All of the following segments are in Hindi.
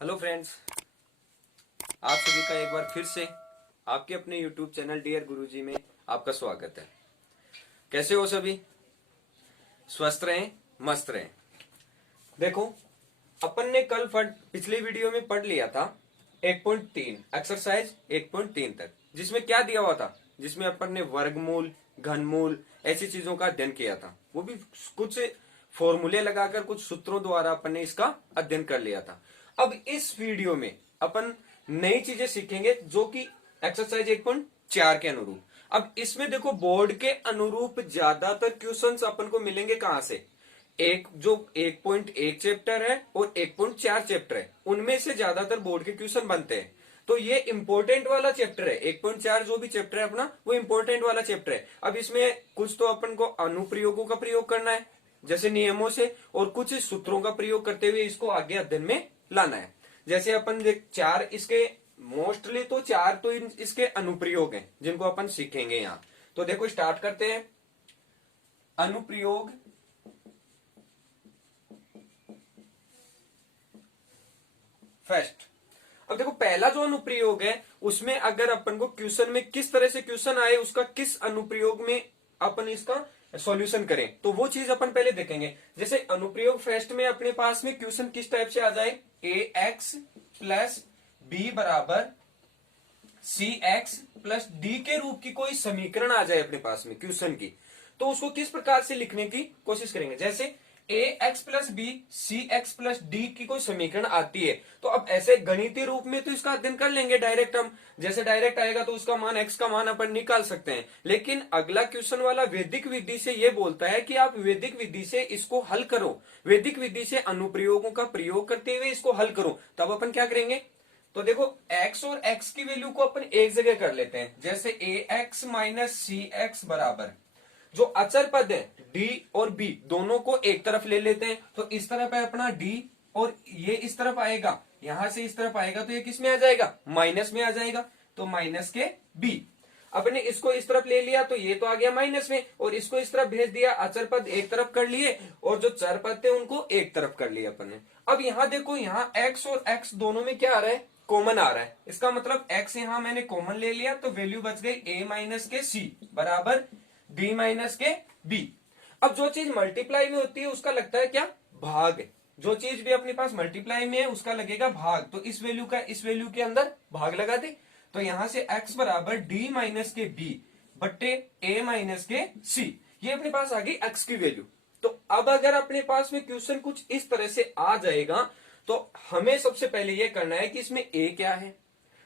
हेलो फ्रेंड्स, आप सभी का एक बार फिर से आपके अपने YouTube चैनल डियर गुरुजी में आपका स्वागत है। कैसे हो सभी? स्वस्थ रहें, मस्त रहें। देखो, अपन ने कल पिछले वीडियो में पढ़ लिया था 1.3 एक्सरसाइज 1.3 तक, जिसमें क्या दिया हुआ था, जिसमें अपन ने वर्गमूल, घनमूल ऐसी चीजों का अध्ययन किया था। वो भी कुछ फॉर्मूले लगाकर कुछ सूत्रों द्वारा अपन ने इसका अध्ययन कर लिया था। अब इस वीडियो में अपन नई चीजें सीखेंगे जो कि एक्सरसाइज 1.4 के अनुरूप। अब इसमें देखो, बोर्ड के अनुरूप ज्यादातर क्वेश्चंस अपन को मिलेंगे कहां से? एक जो 1.1 चैप्टर है और 1.4 चैप्टर है, उनमें से ज्यादातर बोर्ड के क्वेश्चन बनते हैं। तो ये इंपॉर्टेंट वाला चैप्टर है। 1.4 जो भी चैप्टर है अपना, वो इंपॉर्टेंट वाला चैप्टर है। अब इसमें कुछ तो अपन को अनुप्रयोगों का प्रयोग करना है जैसे नियमों से, और कुछ सूत्रों का प्रयोग करते हुए इसको आगे अध्ययन में लाना है। जैसे अपन देख, चार इसके मोस्टली तो चार तो इसके अनुप्रयोग हैं जिनको अपन सीखेंगे यहाँ। तो देखो, स्टार्ट करते हैं। अनुप्रयोग फर्स्ट। अब देखो, पहला जो अनुप्रयोग है उसमें अगर अपन को क्वेश्चन में किस तरह से क्वेश्चन आए, उसका किस अनुप्रयोग में अपन इसका सॉल्यूशन करें, तो वो चीज अपन पहले देखेंगे। जैसे अनुप्रयोग फर्स्ट में अपने पास में क्वेश्चन किस टाइप से आ जाए, ए एक्स प्लस बी बराबर सी एक्स प्लस डी के रूप की कोई समीकरण आ जाए अपने पास में क्वेश्चन की, तो उसको किस प्रकार से लिखने की कोशिश करेंगे। जैसे a x plus B C x plus d की कोई समीकरण आती है, तो अब ऐसे गणितीय रूप में तो इसका अध्ययन कर लेंगे डायरेक्ट हम। जैसे डायरेक्ट आएगा तो उसका मान एक्स का मान अपन निकाल सकते हैं। लेकिन अगला क्वेश्चन वाला वैदिक विधि से ये बोलता है कि आप वैदिक विधि से इसको हल करो, वैदिक विधि से अनुप्रयोगों का प्रयोग करते हुए इसको हल करो। तब अपन क्या करेंगे, तो देखो, x और x की वैल्यू को अपन एक जगह कर लेते हैं। जैसे a x minus C x बराबर, जो अचर पद है d और b दोनों को एक तरफ ले लेते हैं। तो इस तरफ है अपना d और ये इस तरफ आएगा, यहां से इस तरफ आएगा तो ये किस में आ जाएगा, माइनस में आ जाएगा। तो माइनस के b। अपने इसको इस तरफ ले लिया तो ये तो आ गया माइनस में, और इसको इस तरफ भेज दिया, अचर पद एक तरफ कर लिए और जो चर पद थे उनको एक तरफ कर लिया अपन ने। अब यहां देखो, यहाँ x और x दोनों में क्या आ रहा है, कॉमन आ रहा है। इसका मतलब x यहां मैंने कॉमन ले लिया तो वैल्यू बच गई a माइनस के c बराबर b माइनस के b। अब जो चीज मल्टीप्लाई में होती है उसका लगता है क्या, भाग। जो चीज भी अपने पास मल्टीप्लाई में है उसका लगेगा भाग, तो इस वैल्यू का इस वैल्यू के अंदर भाग लगा दे। तो यहां से x बराबर d माइनस के b बट्टे a माइनस के c, ये अपने पास आ गई x की वैल्यू। तो अब अगर अपने पास में क्वेश्चन कुछ इस तरह से आ जाएगा, तो हमें सबसे पहले यह करना है कि इसमें a क्या है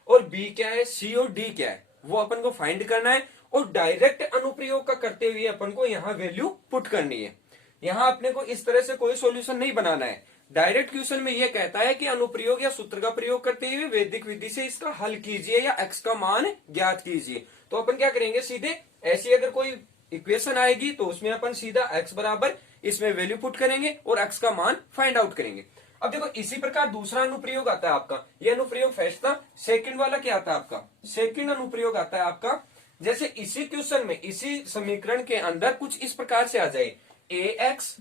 और b क्या है, c और d क्या है, वो अपन को फाइंड करना है। और डायरेक्ट अनुप्रयोग का करते हुए अपन को यहाँ वैल्यू पुट करनी है। यहाँ अपने को इस तरह से कोई सॉल्यूशन नहीं बनाना है। डायरेक्ट क्वेश्चन में यह कहता है कि अनुप्रयोग या सूत्र का प्रयोग करते हुए वैदिक विधि से इसका हल कीजिए या x का मान ज्ञात कीजिए। तो अपन क्या करेंगे, सीधे ऐसी अगर कोई इक्वेशन आएगी तो उसमें अपन सीधा x बराबर इसमें वैल्यू पुट करेंगे और x का मान फाइंड आउट करेंगे। अब देखो, इसी प्रकार दूसरा अनुप्रयोग आता है आपका, ये अनुप्रयोग फर्स्ट था। सेकंड वाला क्या आता है आपका, सेकंड अनुप्रयोग आता है आपका। जैसे इसी क्वेश्चन में इसी समीकरण के अंदर कुछ इस प्रकार से आ जाए, a x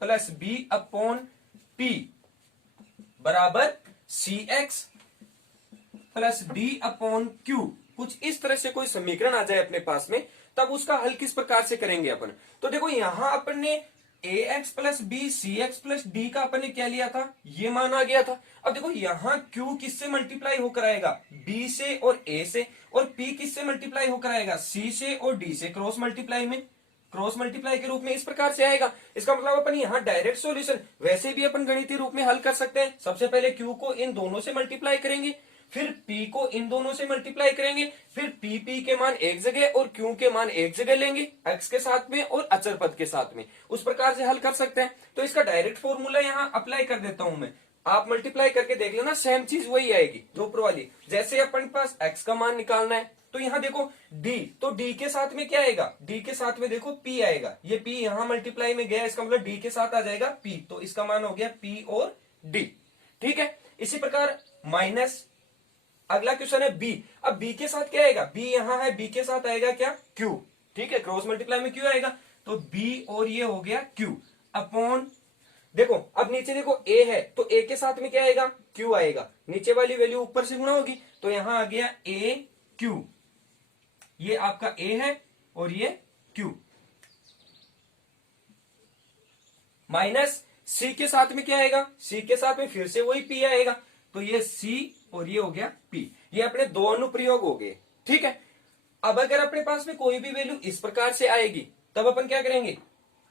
plus b upon p बराबर c x plus d upon q, कुछ इस तरह से कोई समीकरण आ जाए अपने पास में, तब उसका हल किस प्रकार से करेंगे अपन। तो देखो, यहां अपन ने a x plus B C x plus D का अपन ने क्या लिया था, ये मान आ गया था। अब देखो, यहाँ क्यू किससे मल्टीप्लाई होकर आएगा, बी से और ए से, और पी किससे मल्टीप्लाई होकर आएगा, सी से और डी से, क्रॉस मल्टीप्लाई में, क्रॉस मल्टीप्लाई के रूप में इस प्रकार से आएगा। इसका मतलब अपन यहाँ डायरेक्ट सॉल्यूशन वैसे भी अपन गणितीय रूप में हल कर सकते हैं। सबसे पहले क्यू को इन दोनों से मल्टीप्लाई करेंगे, फिर p को इन दोनों से मल्टीप्लाई करेंगे, फिर p के मान एक जगह और q के मान एक जगह लेंगे, x के साथ में और अचर पद के साथ में, उस प्रकार से हल कर सकते हैं। तो इसका डायरेक्ट फॉर्मूला यहाँ अप्लाई कर देता हूं मैं, आप मल्टीप्लाई करके देख लेना, सेम चीज वही आएगी जो ऊपर वाली। जैसे अपन पास x का मान निकालना है, तो यहाँ देखो d, तो d के साथ में क्या आएगा, d के साथ में देखो p आएगा, ये p यहाँ मल्टीप्लाई में गया, इसका मतलब d के साथ आ जाएगा p, तो इसका मान हो गया p और d। ठीक है, इसी प्रकार माइनस अगला क्वेश्चन है b। अब b के साथ क्या आएगा, b यहां है, b के साथ आएगा क्या, q। ठीक है, क्रॉस मल्टीप्लाई में q आएगा, तो b और ये हो गया q अपॉन देखो अब नीचे देखो a है तो a के साथ में क्या आएगा, q आएगा, नीचे वाली वैल्यू ऊपर से गुणा होगी, तो यहां आ गया a q, ये आपका a है और ये q, माइनस c के साथ में क्या आएगा, c के साथ में फिर से वही p आएगा, तो ये c और ये हो गया p, ये अपने दो अनुप्रयोग हो गए। ठीक है, अब अगर अपने पास में कोई भी वैल्यू इस प्रकार से आएगी तब अपन क्या करेंगे,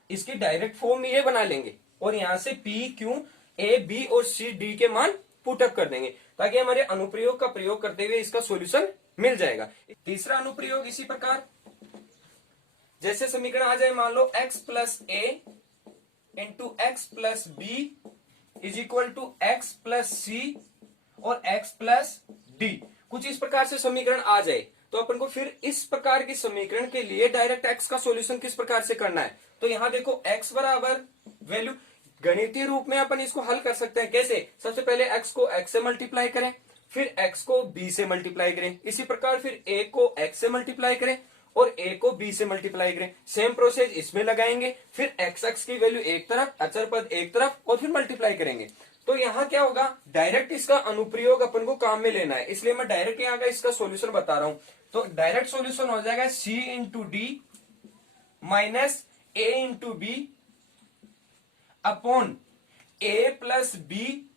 इसकी डायरेक्ट फॉर्म में ये बना लेंगे और यहां से p q a b और c d के मान पुटअप कर देंगे ताकि हमारे अनुप्रयोग का प्रयोग करते हुए इसका सॉल्यूशन मिल जाएगा। तीसरा अनुप्रयोग इसी प्रकार, जैसे समीकरण आ जाए, मान लो x plus a into x plus b is equal to x plus c और x प्लस डी, कुछ इस प्रकार से समीकरण आ जाए तो अपन को फिर इस प्रकार की समीकरण के लिए डायरेक्ट x का सॉल्यूशन किस प्रकार से करना है। तो यहां देखो x बराबर वैल्यू, गणितीय रूप में अपन इसको हल कर सकते हैं कैसे, सबसे पहले x को x से मल्टीप्लाई करें, फिर x को b से मल्टीप्लाई करें, इसी प्रकार फिर a को x से मल्टीप्लाई करें और a को b से मल्टीप्लाई करें, सेम प्रोसेस इसमें लगाएंगे, फिर x की वैल्यू एक तरफ, अचर पद एक तरफ और फिर मल्टीप्लाई करेंगे। तो यहाँ क्या होगा, डायरेक्ट इसका अनुप्रयोग अपन को काम में लेना है, इसलिए मैं डायरेक्ट यहाँ का इसका सॉल्यूशन बता रहा हूं। तो डायरेक्ट सॉल्यूशन हो जाएगा c into D minus a into B upon a plus B,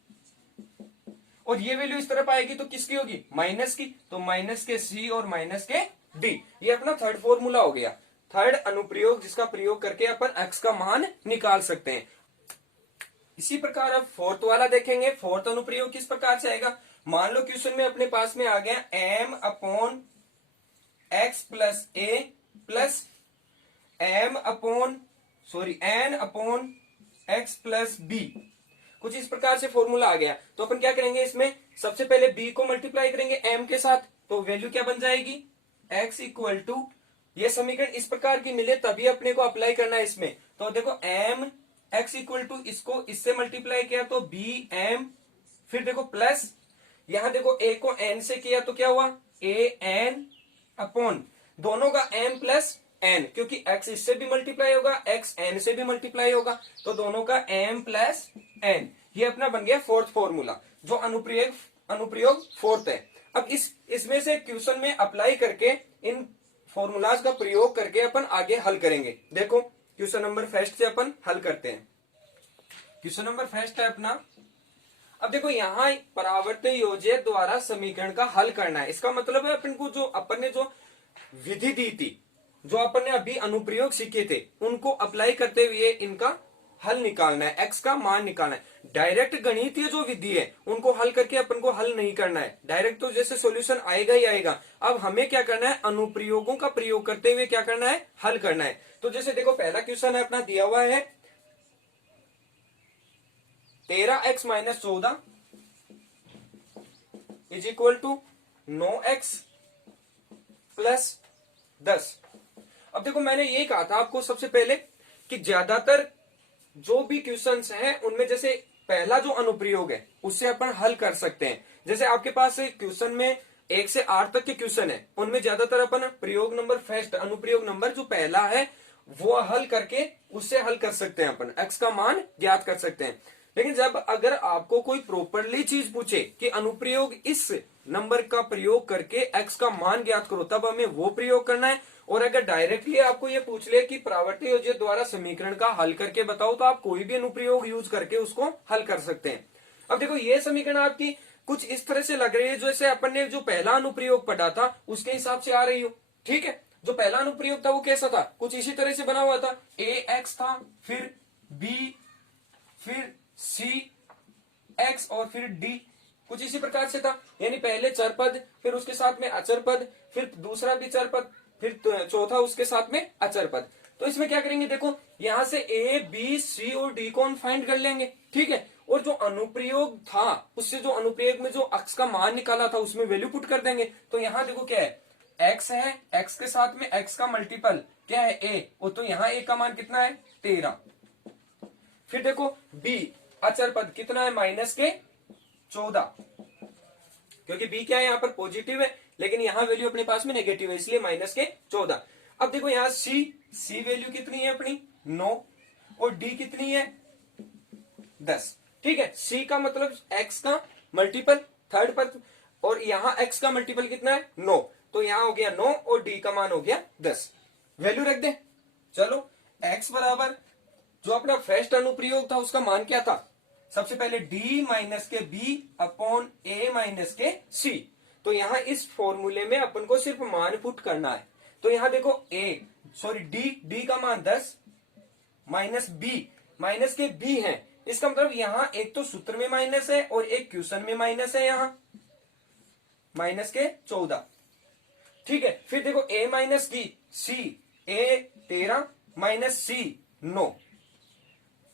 और ये वैल्यू इस तरफ आएगी तो किसकी होगी, माइनस की, तो माइनस के c और माइनस के d, ये अपना थर्ड फॉर्मूला हो गया, थर्ड अनुप्रयोग जिसका प्रयोग करके अपन x का मान निकाल सकते हैं। इसी प्रकार अब फोर्थ वाला देखेंगे, फोर्थ अनुप्रयोग किस प्रकार से आएगा, मान लो क्वेश्चन में अपने पास में आ गया m upon x plus a plus n upon x plus b, कुछ इस प्रकार से फॉर्मूला आ गया। तो अपन क्या करेंगे, इसमें सबसे पहले b को मल्टीप्लाई करेंगे m के साथ, तो वैल्यू क्या बन जाएगी, x इक्वल टू, ये समीकरण इस प्रकार की मिले तभी अपने को अप्लाई करना है इसमें। तो देखो m x इक्वल टू, इसको इससे मल्टीप्लाई किया तो b m, फिर देखो प्लस, यहां देखो a को n से किया तो क्या हुआ a n अपॉन दोनों का m प्लस n, क्योंकि x इससे भी मल्टीप्लाई होगा x n से भी मल्टीप्लाई होगा, तो दोनों का m प्लस n, ये अपना बन गया फोर्थ फॉर्मूला, जो अनुप्रयोग फोर्थ है। अब इसमें से क्वेश्चन में अप्लाई करके इन फॉर्मूलाज का प्रयोग करके अपन आगे हल करेंगे। देखो क्वेश्चन नंबर फर्स्ट से अपन हल करते हैं। क्वेश्चन नंबर फर्स्ट है अपना, अब देखो यहाँ परावर्त योज्य द्वारा समीकरण का हल करना है, इसका मतलब है अपन को जो अपन ने जो विधि दी थी, जो अपन ने अभी अनुप्रयोग सीखे थे, उनको अप्लाई करते हुए इनका हल निकालना है, x का मान निकालना है। डायरेक्ट गणितीय जो विधि है उनको हल करके अपन को हल नहीं करना है, डायरेक्ट तो जैसे सॉल्यूशन आएगा ही आएगा। अब हमें क्या करना है, अनुप्रयोगों का प्रयोग करते हुए क्या करना है, हल करना है। तो जैसे देखो पहला क्वेश्चन है अपना दिया हुआ है 13x minus 14 is equal to 9x plus 10। अब देखो मैंने ये कहा था आपको सबसे पहले कि ज्यादातर जो भी क्वेश्चंस हैं उनमें जैसे पहला जो अनुप्रयोग है उससे अपन हल कर सकते हैं। जैसे आपके पास क्वेश्चन में 1 से 8 तक के क्वेश्चन है, उनमें ज्यादातर अपन प्रयोग नंबर फर्स्ट, अनुप्रयोग नंबर जो पहला है वो हल करके उससे हल कर सकते हैं, अपन x का मान ज्ञात कर सकते हैं। लेकिन जब अगर आपको कोई प्रॉपरली चीज पूछे कि अनुप्रयोग इस नंबर का प्रयोग करके x का मान ज्ञात करो, तब हमें वो प्रयोग करना है। और अगर डायरेक्टली आपको ये पूछ ले कि परावर्ती योज्य द्वारा समीकरण का हल करके बताओ, तो आप कोई भी अनुप्रयोग यूज करके उसको हल कर सकते हैं। अब देखो ये समीकरण आपकी कुछ इस तरह से लग रही है जैसे अपन ने जो पहला अनुप्रयोग पढ़ा था उसके हिसाब से आ रही हो। ठीक है, जो पहला अनुप्रयोग था वो कैसा था, कुछ इसी तरह से बना हुआ था, ax था, फिर b, फिर c x और फिर d, कुछ इसी प्रकार से था। यानी पहले चर पद, फिर उसके साथ में अचर पद, फिर दूसरा भी चर पद, फिर चौथा उसके साथ में अचर पद। तो इसमें क्या करेंगे, देखो यहां से a b c और d को हम फाइंड कर लेंगे। ठीक है, और जो अनुप्रयोग था उससे जो अनुप्रयोग में जो x का मान निकाला था उसमें वैल्यू पुट कर देंगे। तो यहाँ देखो क्या है, x है, x के साथ में x का मल्टीपल क्या है a, और तो यहाँ a का मान कितना है 13। फिर देखो b अचर पद कितना है माइनस के 14, क्योंकि b क्या है यहाँ पर पॉजिटिव है, लेकिन यहाँ वैल्यू अपने पास में नेगेटिव है इसलिए माइनस के 14। अब देखो यहाँ c वैल्यू कितनी है अपनी 9, और d कितनी है 10। ठीक है, सी का मतलब एक्स का मल्टीपल थर्ड पर, और यहाँ एक्स का मल्टीपल कितना है 9, तो यहाँ हो गया 9 और डी का मान हो गया 10। वैल्यू रख दे। चलो एक्स बराबर जो अपना फर्स्ट अनुप्रयोग था उसका मान क्या था, सबसे पहले डी माइनस के बी अपॉन ए माइनस के सी। तो यहां इस फॉर्मूले में अपन को सिर्फ मान पुट करना है। तो यहां देखो डी का मान 10 माइनस के बी है, इसका मतलब यहां एक तो सूत्र में माइनस है और एक क्वेश्चन में माइनस है, यहां माइनस के 14। ठीक है, फिर देखो a minus D C, A 13 minus C 9।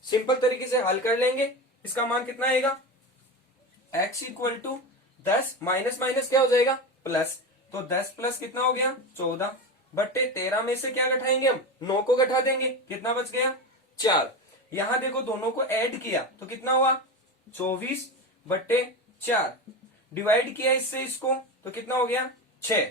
Simple तरीके से हल कर लेंगे, इसका मान कितना आएगा, x equal to 10 minus minus क्या हो जाएगा प्लस, तो 10 प्लस कितना हो गया 14 बट्टे 13 में से क्या घटाएंगे हम 9 को घटा देंगे, कितना बच गया 4। यहां देखो दोनों को ऐड किया तो कितना हुआ 24 बट्टे 4, डिवाइड किया इससे इसको तो कितना हो गया 6।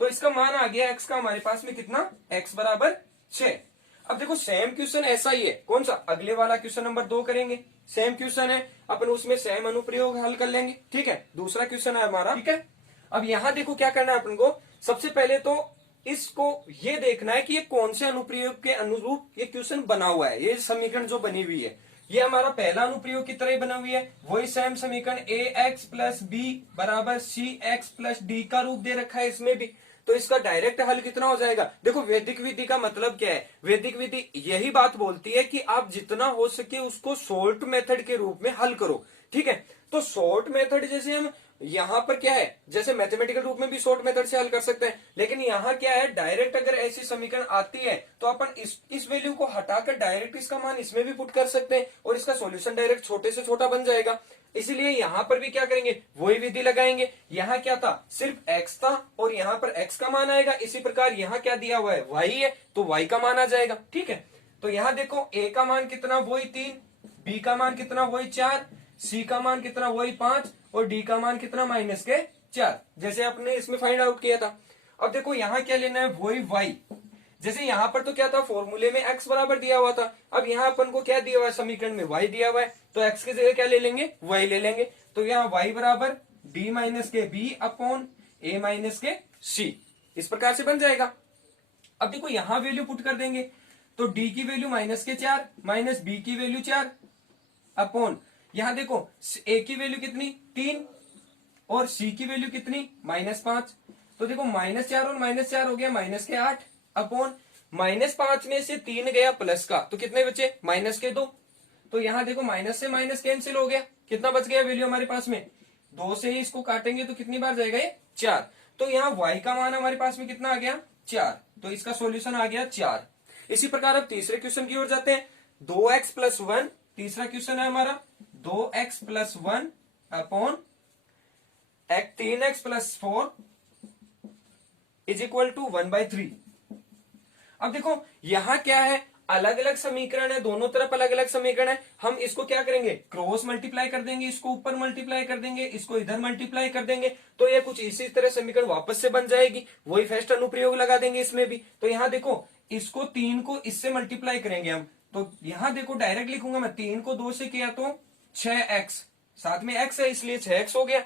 तो इसका मान आ गया x का हमारे पास में कितना, x बराबर 6। अब देखो सेम क्वेश्चन ऐसा ही है, कौन सा, अगले वाला क्वेश्चन नंबर 2 करेंगे, सेम क्वेश्चन है, अपन उसमें सेम अनुप्रयोग हल कर लेंगे। ठीक है, दूसरा क्वेश्चन है हमारा। ठीक है, अब यहां देखो क्या करना है अपन को, सबसे पहले तो इसको ये देखना है कि ये कौन से अनुप्रयोग के अनुरूप ये क्वेश्चन बना हुआ है। ये समीकरण जो बनी हुई है ये हमारा पहला अनुप्रयोग की तरह ही बना हुई है, वही सेम समीकरण ए एक्स प्लस बी बराबर सी एक्स प्लस डी का रूप दे रखा है इसमें भी। तो इसका डायरेक्ट हल कितना हो जाएगा, देखो वैदिक विधि का मतलब क्या है, वैदिक विधि यही बात बोलती है कि आप जितना हो सके उसको शॉर्ट मेथड के रूप में हल करो। ठीक है, तो शॉर्ट मेथड जैसे हम यहां पर क्या है, जैसे मैथमेटिकल रूप में भी शॉर्ट मेथड से हल कर सकते हैं, लेकिन यहाँ क्या है डायरेक्ट अगर ऐसी समीकरण आती है तो अपन इस वैल्यू को हटाकर डायरेक्ट इसका मान इसमें भी पुट कर सकते हैं और इसका सॉल्यूशन डायरेक्ट छोटे से छोटा बन जाएगा। इसीलिए यहां पर भी क्या करेंगे, वही विधि लगाएंगे। यहाँ क्या था, सिर्फ x था और यहाँ पर x का मान आएगा, इसी प्रकार यहाँ क्या दिया हुआ है y है तो y का मान आ जाएगा। ठीक है, तो यहाँ देखो a का मान कितना वही 3, b का मान कितना वही 4, c का मान कितना वही 5 और d का मान कितना माइनस के 4, जैसे आपने इसमें फाइंड आउट किया था। अब देखो यहाँ क्या लेना है वही y, जैसे यहाँ पर तो क्या था फॉर्मूले में x बराबर दिया हुआ था, अब यहाँ अपन को क्या दिया हुआ है समीकरण में y दिया हुआ है, तो x की जगह क्या ले लेंगे y ले लेंगे। तो यहाँ y बराबर d माइनस के b अपॉन a माइनस के c, इस प्रकार से बन जाएगा। अब देखो यहाँ वैल्यू पुट कर देंगे, तो d की वैल्यू माइनस के 4 माइनस b की वैल्यू 4 अपॉन यहाँ देखो a की वैल्यू कितनी 3 और c की वैल्यू कितनी -5, तो देखो -4 और -4 हो गया -8 अपॉन -5 में से 3 गया प्लस का तो कितने बचे -2। तो यहाँ देखो माइनस से माइनस कैंसिल हो गया, कितना बच गया वैल्यू हमारे पास में 2 से ही इसको काटेंगे तो कितनी बार जाएगा ये 4। तो यहाँ y का मान हमारे पास में कितना आ गया 4, तो इसका सॉल्यूशन आ गया 4। इसी प्रकार अब तीसरे क्वेश्चन की ओर जाते हैं, 2x प्लस 1, तीसरा क्वेश्चन है हमारा 2x plus 1 upon 3x plus 4 is equal to 1/3। अब देखो यहां क्या है, अलग अलग समीकरण है, दोनों तरफ अलग अलग समीकरण है, हम इसको क्या करेंगे क्रॉस मल्टीप्लाई कर देंगे, इसको ऊपर मल्टीप्लाई कर देंगे, इसको इधर मल्टीप्लाई कर देंगे, तो ये कुछ इसी तरह समीकरण वापस से बन जाएगी, वही फर्स्ट अनुप्रयोग लगा देंगे इसमें भी। तो यहाँ देखो इसको 3 को इससे मल्टीप्लाई करेंगे हम, तो यहाँ देखो डायरेक्ट लिखूंगा मैं 3 को 2 से किया तो 6x, साथ में x है इसलिए 6x हो गया,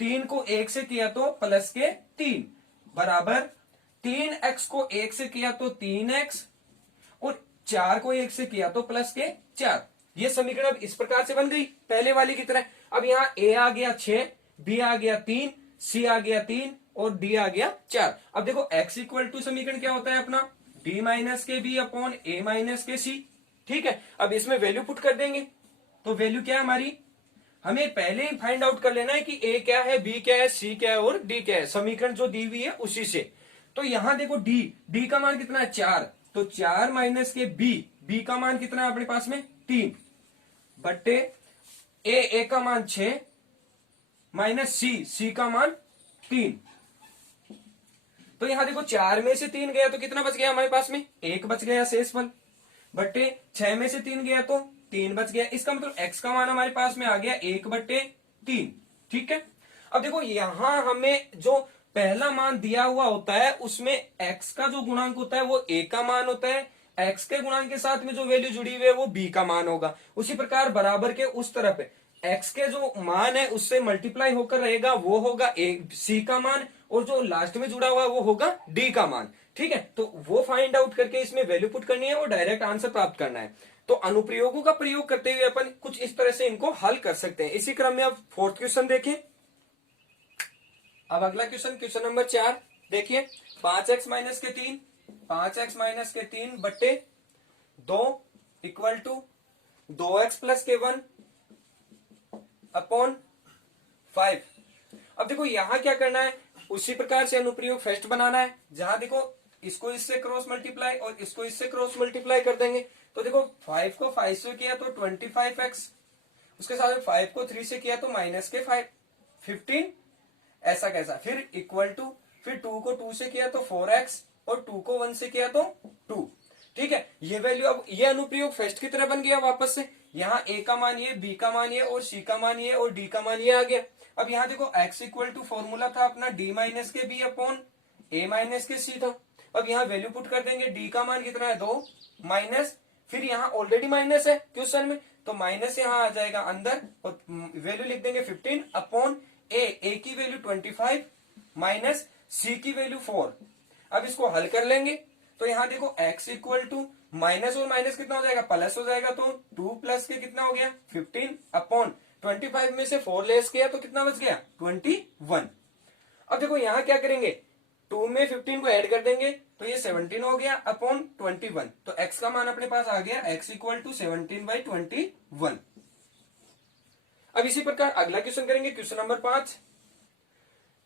3 को 1 से किया तो प्लस के 3 बराबर 3x को 1 से किया तो 3x और 4 को 1 से किया तो प्लस के 4। ये समीकरण अब इस प्रकार से बन गई पहले वाली की तरह। अब यहाँ a आ गया 6, b आ गया 3, c आ गया 3 और d आ गया 4। अब देखो x इक्वल टू समीकरण क्या होता है अपना d माइनस के b अपॉन a माइनस के c। ठीक है, अब इसमें वैल्यू पुट कर देंगे, तो वैल्यू क्या है हमारी, हमें पहले ही फाइंड आउट कर लेना है कि a क्या है, b क्या है, c क्या है और d क्या है, समीकरण जो दी हुई है उसी से। तो यहां देखो d का मान कितना है 4, तो 4 माइनस के b का मान कितना है अपने पास में 3 बट्टे a का मान 6 माइनस c का मान 3। तो यहां देखो 4 में से 3 गया तो कितना बच गया हमारे पास में 1 बच गया शेषफल, बट्टे 6 में से 3 गया तो 3 बच गया, इसका मतलब x का मान हमारे पास में आ गया 1/3। ठीक है, अब देखो यहां हमें जो पहला मान दिया हुआ होता है उसमें x का जो गुणांक होता है वो a का मान होता है x के गुणांक के साथ में जो वैल्यू जुड़ी हुई है वो b का मान होगा। उसी प्रकार बराबर के उस तरफ x के जो मान है उससे मल्टीप्लाई होकर रहेगा वो होगा c का मान, और जो लास्ट में जुड़ा हुआ है वो होगा d का मान। ठीक है, तो वो फाइंड आउट करके इसमें वैल्यू पुट करनी है और डायरेक्ट आंसर प्राप्त करना है। तो अनुप्रयोगों का प्रयोग करते हुए अपन कुछ इस तरह से इनको हल कर सकते हैं। इसी क्रम में अब फोर्थ क्वेश्चन देखें। अब अगला क्वेश्चन, क्वेश्चन नंबर 4 देखिए। 5x माइनस के 3, 5x माइनस के 3 बट्टे 2 इक्वल टू 2x प्लस के 1 अपॉन 5। अब देखो यहां क्या करना है, उसी प्रकार से अनुप्रयोग फर्स्ट बनाना है, जहां देखो इसको इससे क्रॉस मल्टीप्लाई और इसको इससे क्रॉस मल्टीप्लाई कर देंगे। तो देखो 5 को 5 से किया तो 25x, उसके साथ 5 को 3 से किया तो माइनस के 5 15, ऐसा कैसा, फिर इक्वल टू, फिर 2 को 2 से किया तो 4x और 2 को 1 से किया तो 2। ठीक है, ये वैल्यू, अब ये अनुप्रयोग फर्स्ट की तरह बन गया वापस से। यहाँ a का मान ये, b का मान ये, और c का मान ये, और d का मान ये आ गया। अब यहाँ देखो x इक्वल टू फॉर्मूला था अपना d माइनस के b अपॉन a माइनस के c था। अब यहाँ वैल्यू पुट कर देंगे, d का मान कितना है 2 माइनस, फिर यहाँ ऑलरेडी माइनस है क्वेश्चन में तो माइनस यहाँ आ जाएगा अंदर, और वैल्यू लिख देंगे 15 अपॉन a की वैल्यू 25 माइनस c की वैल्यू 4। अब इसको हल कर लेंगे तो यहाँ देखो x इक्वल टू माइनस और माइनस कितना हो जाएगा, प्लस हो जाएगा, तो 2 प्लस के कितना हो गया 15 अपॉन 25 में से 4 लेस किया तो कितना बच गया 21। अब देखो यहाँ क्या करेंगे, 2 में 15 को ऐड कर देंगे तो ये 17 हो गया अपॉन 21। तो x का मान अपने पास आ गया, x इक्वल टू 17/21। अब इसी प्रकार अगला क्वेश्चन करेंगे, क्वेश्चन नंबर 5।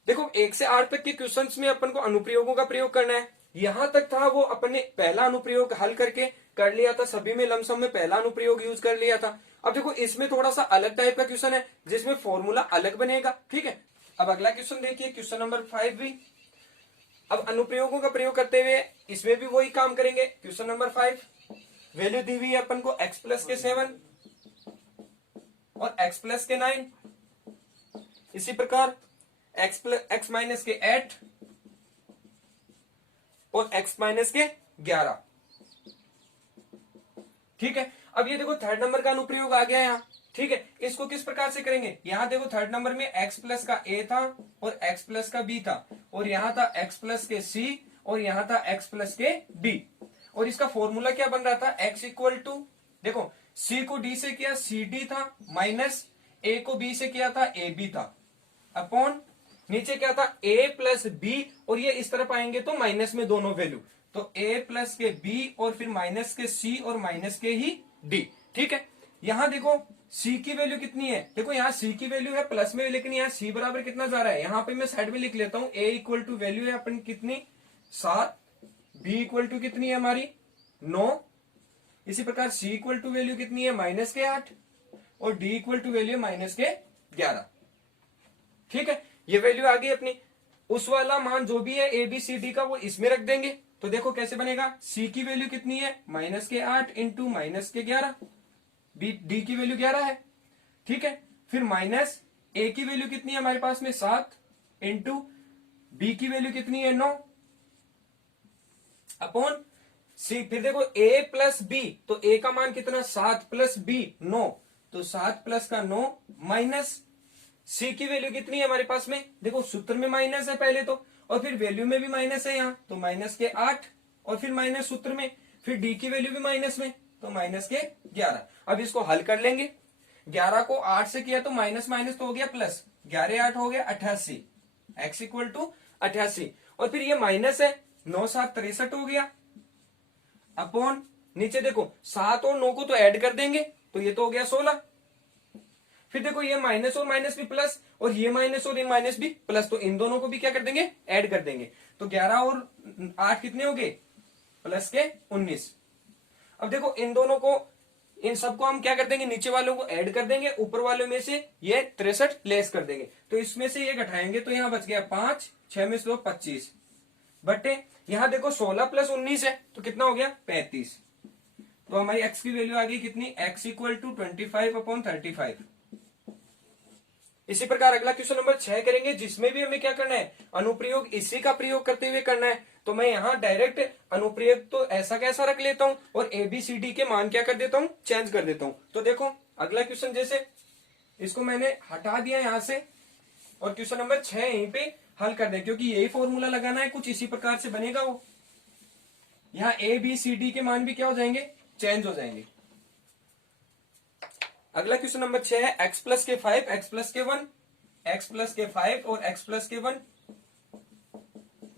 देखो 1 से 8 तक के क्वेश्चंस में अपन को अनुप्रयोगों का प्रयोग करना है। यहां तक था वो अपने पहला अनुप्रयोग हल करके कर लिया था, सभी में लमसम में पहला अनुप्रयोग यूज कर लिया था। अब देखो इसमें थोड़ा सा अलग टाइप का क्वेश्चन है जिसमें फॉर्मूला अलग बनेगा। ठीक है, अब अगला क्वेश्चन देखिए, क्वेश्चन नंबर 5 भी। अब अनुप्रयोगों का प्रयोग करते हुए इसमें भी वही काम करेंगे। क्वेश्चन नंबर 5, वैल्यू दी हुई है अपन को x प्लस के 7 और x प्लस के 9, इसी प्रकार x माइनस के 8 और x माइनस के 11। ठीक है, अब ये देखो थर्ड नंबर का अनुप्रयोग आ गया यहाँ। ठीक है, इसको किस प्रकार से करेंगे, यहाँ देखो थर्ड नंबर में x प्लस का a था और x प्लस का b था, और यहाँ था x प्लस के c और यहाँ था x प्लस के d, और इसका फॉर्मूला क्या बन रहा था, x इक्वल टू, देखो c को d से किया cd था, माइनस a को b से किया था ab था, अपॉन नीचे क्या था a प्लस b, और ये इस तरफ आएंगे तो माइनस में दोनों वैल्यू, तो a प्लस के b और फिर माइनस के c और माइनस के ही d। ठीक है, यहां देखो c की वैल्यू कितनी है, देखो यहाँ c की वैल्यू है प्लस में, लेकिन यहाँ c बराबर कितना जा रहा है, यहाँ पे मैं साइड में लिख लेता हूँ, a इक्वल टू वैल्यू है अपन कितनी 7, b इक्वल टू कितनी है हमारी 9, इसी प्रकार c इक्वल टू वैल्यू कितनी है माइनस के 8, और d equal to value minus के 11। ठीक है, ये वैल्यू आ गई अपनी, उस वाला मान जो भी है ए बी सी डी का वो इसमें रख देंगे। तो देखो कैसे बनेगा, सी की वैल्यू कितनी है माइनस के 8 इंटू माइनस के 11, डी की वैल्यू 11 है। ठीक है, फिर माइनस ए की वैल्यू कितनी है हमारे पास में 7 इंटू बी की वैल्यू कितनी है 9 अपॉन सी, फिर देखो ए प्लस बी, तो ए का मान कितना 7 प्लस बी 9, तो 7 प्लस का 9 माइनस सी की वैल्यू कितनी है हमारे पास में, देखो सूत्र में माइनस है पहले तो, और फिर वैल्यू में भी माइनस है यहाँ, तो माइनस के 8, और फिर माइनस सूत्र में, फिर डी की वैल्यू भी माइनस में, तो माइनस के 11। अब इसको हल कर लेंगे, 11 को 8 से किया तो माइनस माइनस तो हो गया प्लस, 11 8 हो गया 88, x इक्वल टू 88, और फिर ये माइनस है 9 7 63 हो गया, अपॉन नीचे देखो 7 और 9 को तो ऐड कर देंगे तो ये तो हो गया 16, फिर देखो ये माइनस और माइनस भी प्लस, और ये माइनस और ये माइनस भी प्लस, तो इन दोनों को भी क्या कर देंगे ऐड कर देंगे, तो 11 और 8 कितने हो गए प्लस के 19। अब देखो इन दोनों को, इन सबको हम क्या कर देंगे, नीचे वालों को ऐड कर देंगे, ऊपर वालों में से ये 63 लेस कर देंगे, तो इसमें से ये घटाएंगे तो यहाँ बच गया 5, 6 में से 25 बटे, यहाँ देखो 16 प्लस 19 है तो कितना हो गया 35, तो हमारी x की वैल्यू आ गई कितनी, x इक्वल टू 25/35। इसी प्रकार अगला क्वेश्चन नंबर 6 करेंगे, जिसमें भी हमें क्या करना है अनुप्रयोग इसी का प्रयोग करते हुए करना है। तो मैं यहाँ डायरेक्ट अनुप्रयोग तो ऐसा कैसा रख लेता हूं और ABCD के मान क्या कर देता हूं, चेंज कर देता हूं। तो देखो अगला क्वेश्चन, जैसे इसको मैंने हटा दिया यहां से और क्वेश्चन नंबर 6 यहीं पे हल कर दे, क्योंकि यही फॉर्मूला लगाना है, कुछ इसी प्रकार से बनेगा वो। यहाँ ABCD के मान भी क्या हो जाएंगे, चेंज हो जाएंगे। अगला क्वेश्चन नंबर 6 है x प्लस के 5 x प्लस के 1, x प्लस के 5 और x प्लस के 1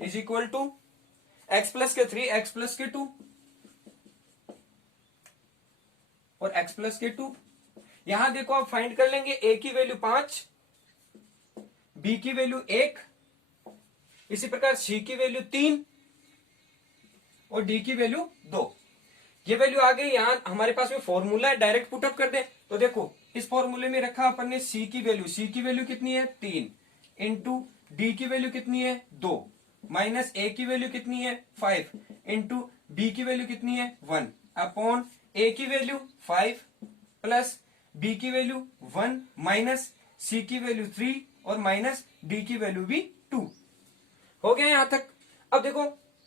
is equal to x plus के 3 x प्लस के 2 और x प्लस के 2। यहां देखो आप फाइंड कर लेंगे, a की वैल्यू 5, b की वैल्यू 1, इसी प्रकार c की वैल्यू 3 और d की वैल्यू 2। ये वैल्यू आ गई। यहां हमारे पास में फॉर्मूला है, डायरेक्ट पुटअप कर दे। तो देखो इस फॉर्मूले में रखा अपन ने c की वैल्यू कितनी है 3, इंटू डी की वैल्यू कितनी है 2, माइनस a की वैल्यू कितनी है 5, इंटू b की वैल्यू कितनी है 1, अपॉन a की वैल्यू 5 प्लस b की वैल्यू 1 माइनस c की वैल्यू 3 और माइनस d की वैल्यू भी 2। हो गया यहां तक। अब देखो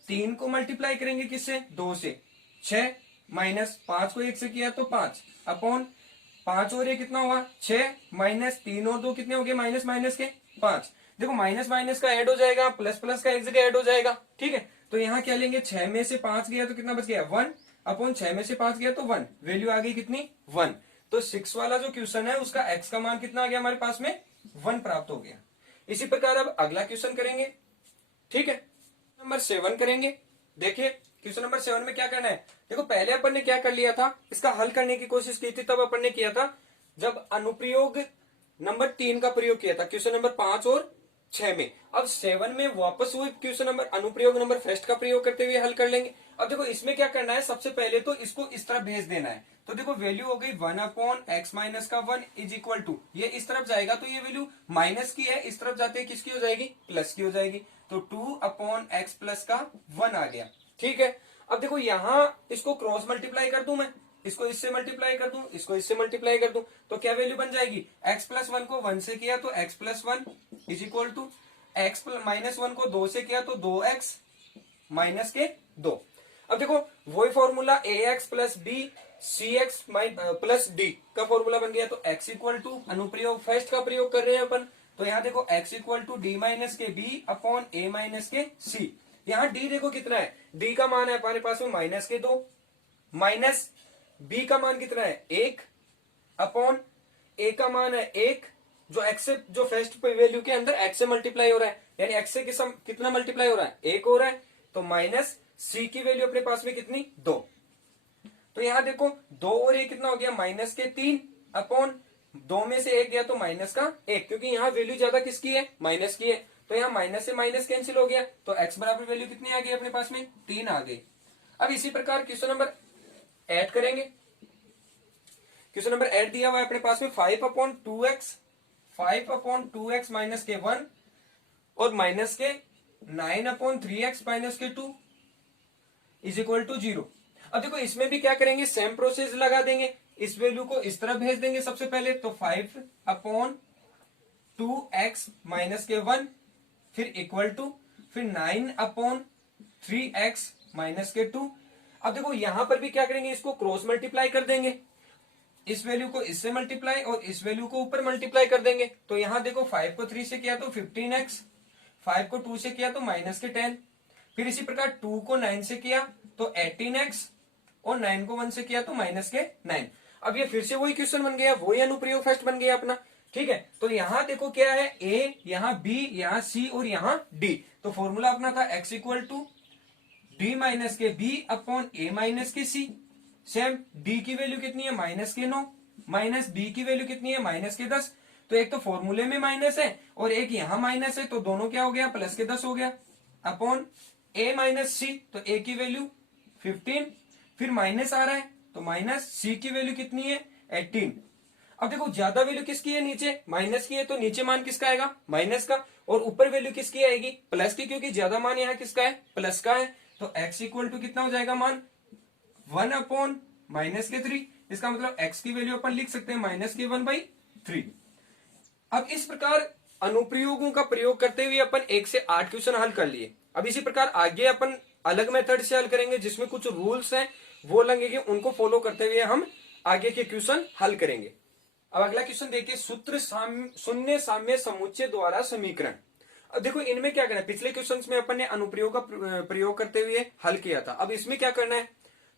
3 को मल्टीप्लाई करेंगे किससे, 2 से, 6 माइनस 5 को 1 से किया तो 5, अपॉन 5 और ये कितना होगा 6, माइनस 3 और 2 कितने हो गए, माइनस माइनस के 5। देखो माइनस माइनस का ऐड हो जाएगा, प्लस प्लस का एक जगह ऐड हो जाएगा, ठीक है। तो यहाँ क्या लेंगे, 6 में से 5 गया तो कितना बच गया 1, अपॉन 6 में से 5 गया तो 1, वैल्यू आ गई कितनी 1। तो 6 वाला जो क्वेश्चन है उसका x का मान कितना आ गया हमारे पास में 1 प्राप्त हो गया। इसी प्रकार अब अगला क्वेश्चन करेंगे, ठीक है। नंबर 7 करेंगे। देखिए क्वेश्चन नंबर 7 में क्या करना है, देखो पहले अपन ने क्या कर लिया था, इसका हल करने की कोशिश की थी, तब अपन ने किया था जब अनुप्रयोग नंबर 3 का प्रयोग किया था क्वेश्चन नंबर 5 और 6 में। अब 7 में वापस वही क्वेश्चन नंबर अनुप्रयोग नंबर फर्स्ट का प्रयोग करते हुए हल कर लेंगे। अब देखो इसमें क्या करना है, सबसे पहले तो इसको इस तरफ भेज देना है। तो देखो वैल्यू हो गई 1 अपॉन एक्स माइनस का 1 इज इक्वल टू, ये इस तरफ जाएगा तो ये वैल्यू माइनस की है, इस तरफ जाते किसकी हो जाएगी, प्लस की हो जाएगी। तो 2 अपॉन एक्स प्लस का 1 आ गया, ठीक है। अब देखो यहां इसको क्रॉस मल्टीप्लाई कर दूं मैं, इसको इससे मल्टीप्लाई कर दूं, इसको इससे मल्टीप्लाई कर दूं, तो क्या वैल्यू बन जाएगी, एक्स प्लस 1 को 1 से किया तो x plus 1 is equal to x minus 1 को 2 से किया तो 2x माइनस के 2। अब देखो वही formula ax plus B C x plus D का फॉर्मूला बन गया। तो x इक्वल टू अनुप्रयोग फर्स्ट का प्रयोग कर रहे हैं अपन, तो यहाँ देखो x equal to D minus के बी अपॉन ए माइनस के सी। यहाँ d देखो कितना है, d का मान है हमारे पास में माइनस के 2, माइनस b का मान कितना है 1 अपॉन a का मान है 1, जो x से जो फर्स्ट वैल्यू के अंदर x से मल्टीप्लाई हो रहा है, यानी x से कितना मल्टीप्लाई हो रहा है 1 हो रहा है। तो माइनस c की वैल्यू अपने पास में कितनी 2। तो यहां देखो 2 और 1 कितना हो गया माइनस के 3 अपॉन 2 में से 1 गया तो माइनस का 1, क्योंकि यहाँ वैल्यू ज्यादा किसकी है, माइनस की है। तो यहाँ माइनस से माइनस कैंसिल हो गया, तो x बराबर वैल्यू कितनी आ गई अपने पास में 3 आ गई। अब इसी प्रकार क्वेश्चन नंबर ऐड करेंगे। क्वेश्चन नंबर ऐड दिया हुआ है अपने पास में 5 अपॉन 2x माइनस के 1 और माइनस के 9 अपॉन 3x माइनस के 2 इज इक्वल टू 0। अब देखो इसमें भी क्या करेंगे, सेम प्रोसेस लगा देंगे, इस वैल्यू को इस तरफ भेज देंगे सबसे पहले। तो 5 अपॉन 2x माइनस के 1 फिर इक्वल टू फिर 9 अपॉन 3x माइनस के 2। अब देखो यहां पर भी क्या करेंगे, इसको क्रॉस मल्टीप्लाई कर देंगे, इस वैल्यू को इससे मल्टीप्लाई और इस वैल्यू को ऊपर मल्टीप्लाई कर देंगे। तो यहां देखो 5 को 3 से किया तो 15x, 5 को 2 से किया तो माइनस के 10, फिर इसी प्रकार 2 को 9 से किया तो 18x और 9 को 1 से किया तो माइनस के 9। अब ये फिर से वही क्वेश्चन बन गया, वही अनुप्रयोग फर्स्ट बन गया अपना, ठीक है। तो यहां देखो क्या है, a, यहाँ b, यहाँ c और यहाँ d। तो फॉर्मूला अपना था x equal to D minus के b अपॉन a माइनस के c। सेम d की वैल्यू कितनी है माइनस के 9, माइनस b की वैल्यू कितनी है माइनस के 10। तो एक तो फॉर्मूले में माइनस है और एक यहाँ माइनस है, तो दोनों क्या हो गया प्लस के 10 हो गया, अपॉन a माइनस c। तो a की वैल्यू 15, फिर माइनस आ रहा है तो माइनस c की वैल्यू कितनी है 18। अब देखो ज्यादा वैल्यू किसकी है, नीचे माइनस की है, तो नीचे मान किसका आएगा माइनस का, और ऊपर वैल्यू किसकी आएगी प्लस की, क्योंकि ज्यादा मान यहाँ किसका है प्लस का है। तो x इक्वल टू कितना हो जाएगा मान 1 अपॉन माइनस के 3। इसका मतलब x की वैल्यू अपन लिख सकते हैं माइनस के 1/3। अब इस प्रकार अनुप्रयोगों का प्रयोग करते हुए अपन 1 से 8 क्वेश्चन हल कर लिए। अब इसी प्रकार आगे अपन अलग मेथड से हल करेंगे जिसमें कुछ रूल्स हैं वो लगेंगे, उनको फॉलो करते हुए हम आगे के क्वेश्चन हल करेंगे। अब अगला क्वेश्चन देखिए, सूत्र शून्य साम्य समुच्चय द्वारा समीकरण। अब देखो इनमें क्या करना है, पिछले क्वेश्चंस में अपन ने अनुप्रयोग का प्रयोग करते हुए हल किया था। अब इसमें क्या करना है,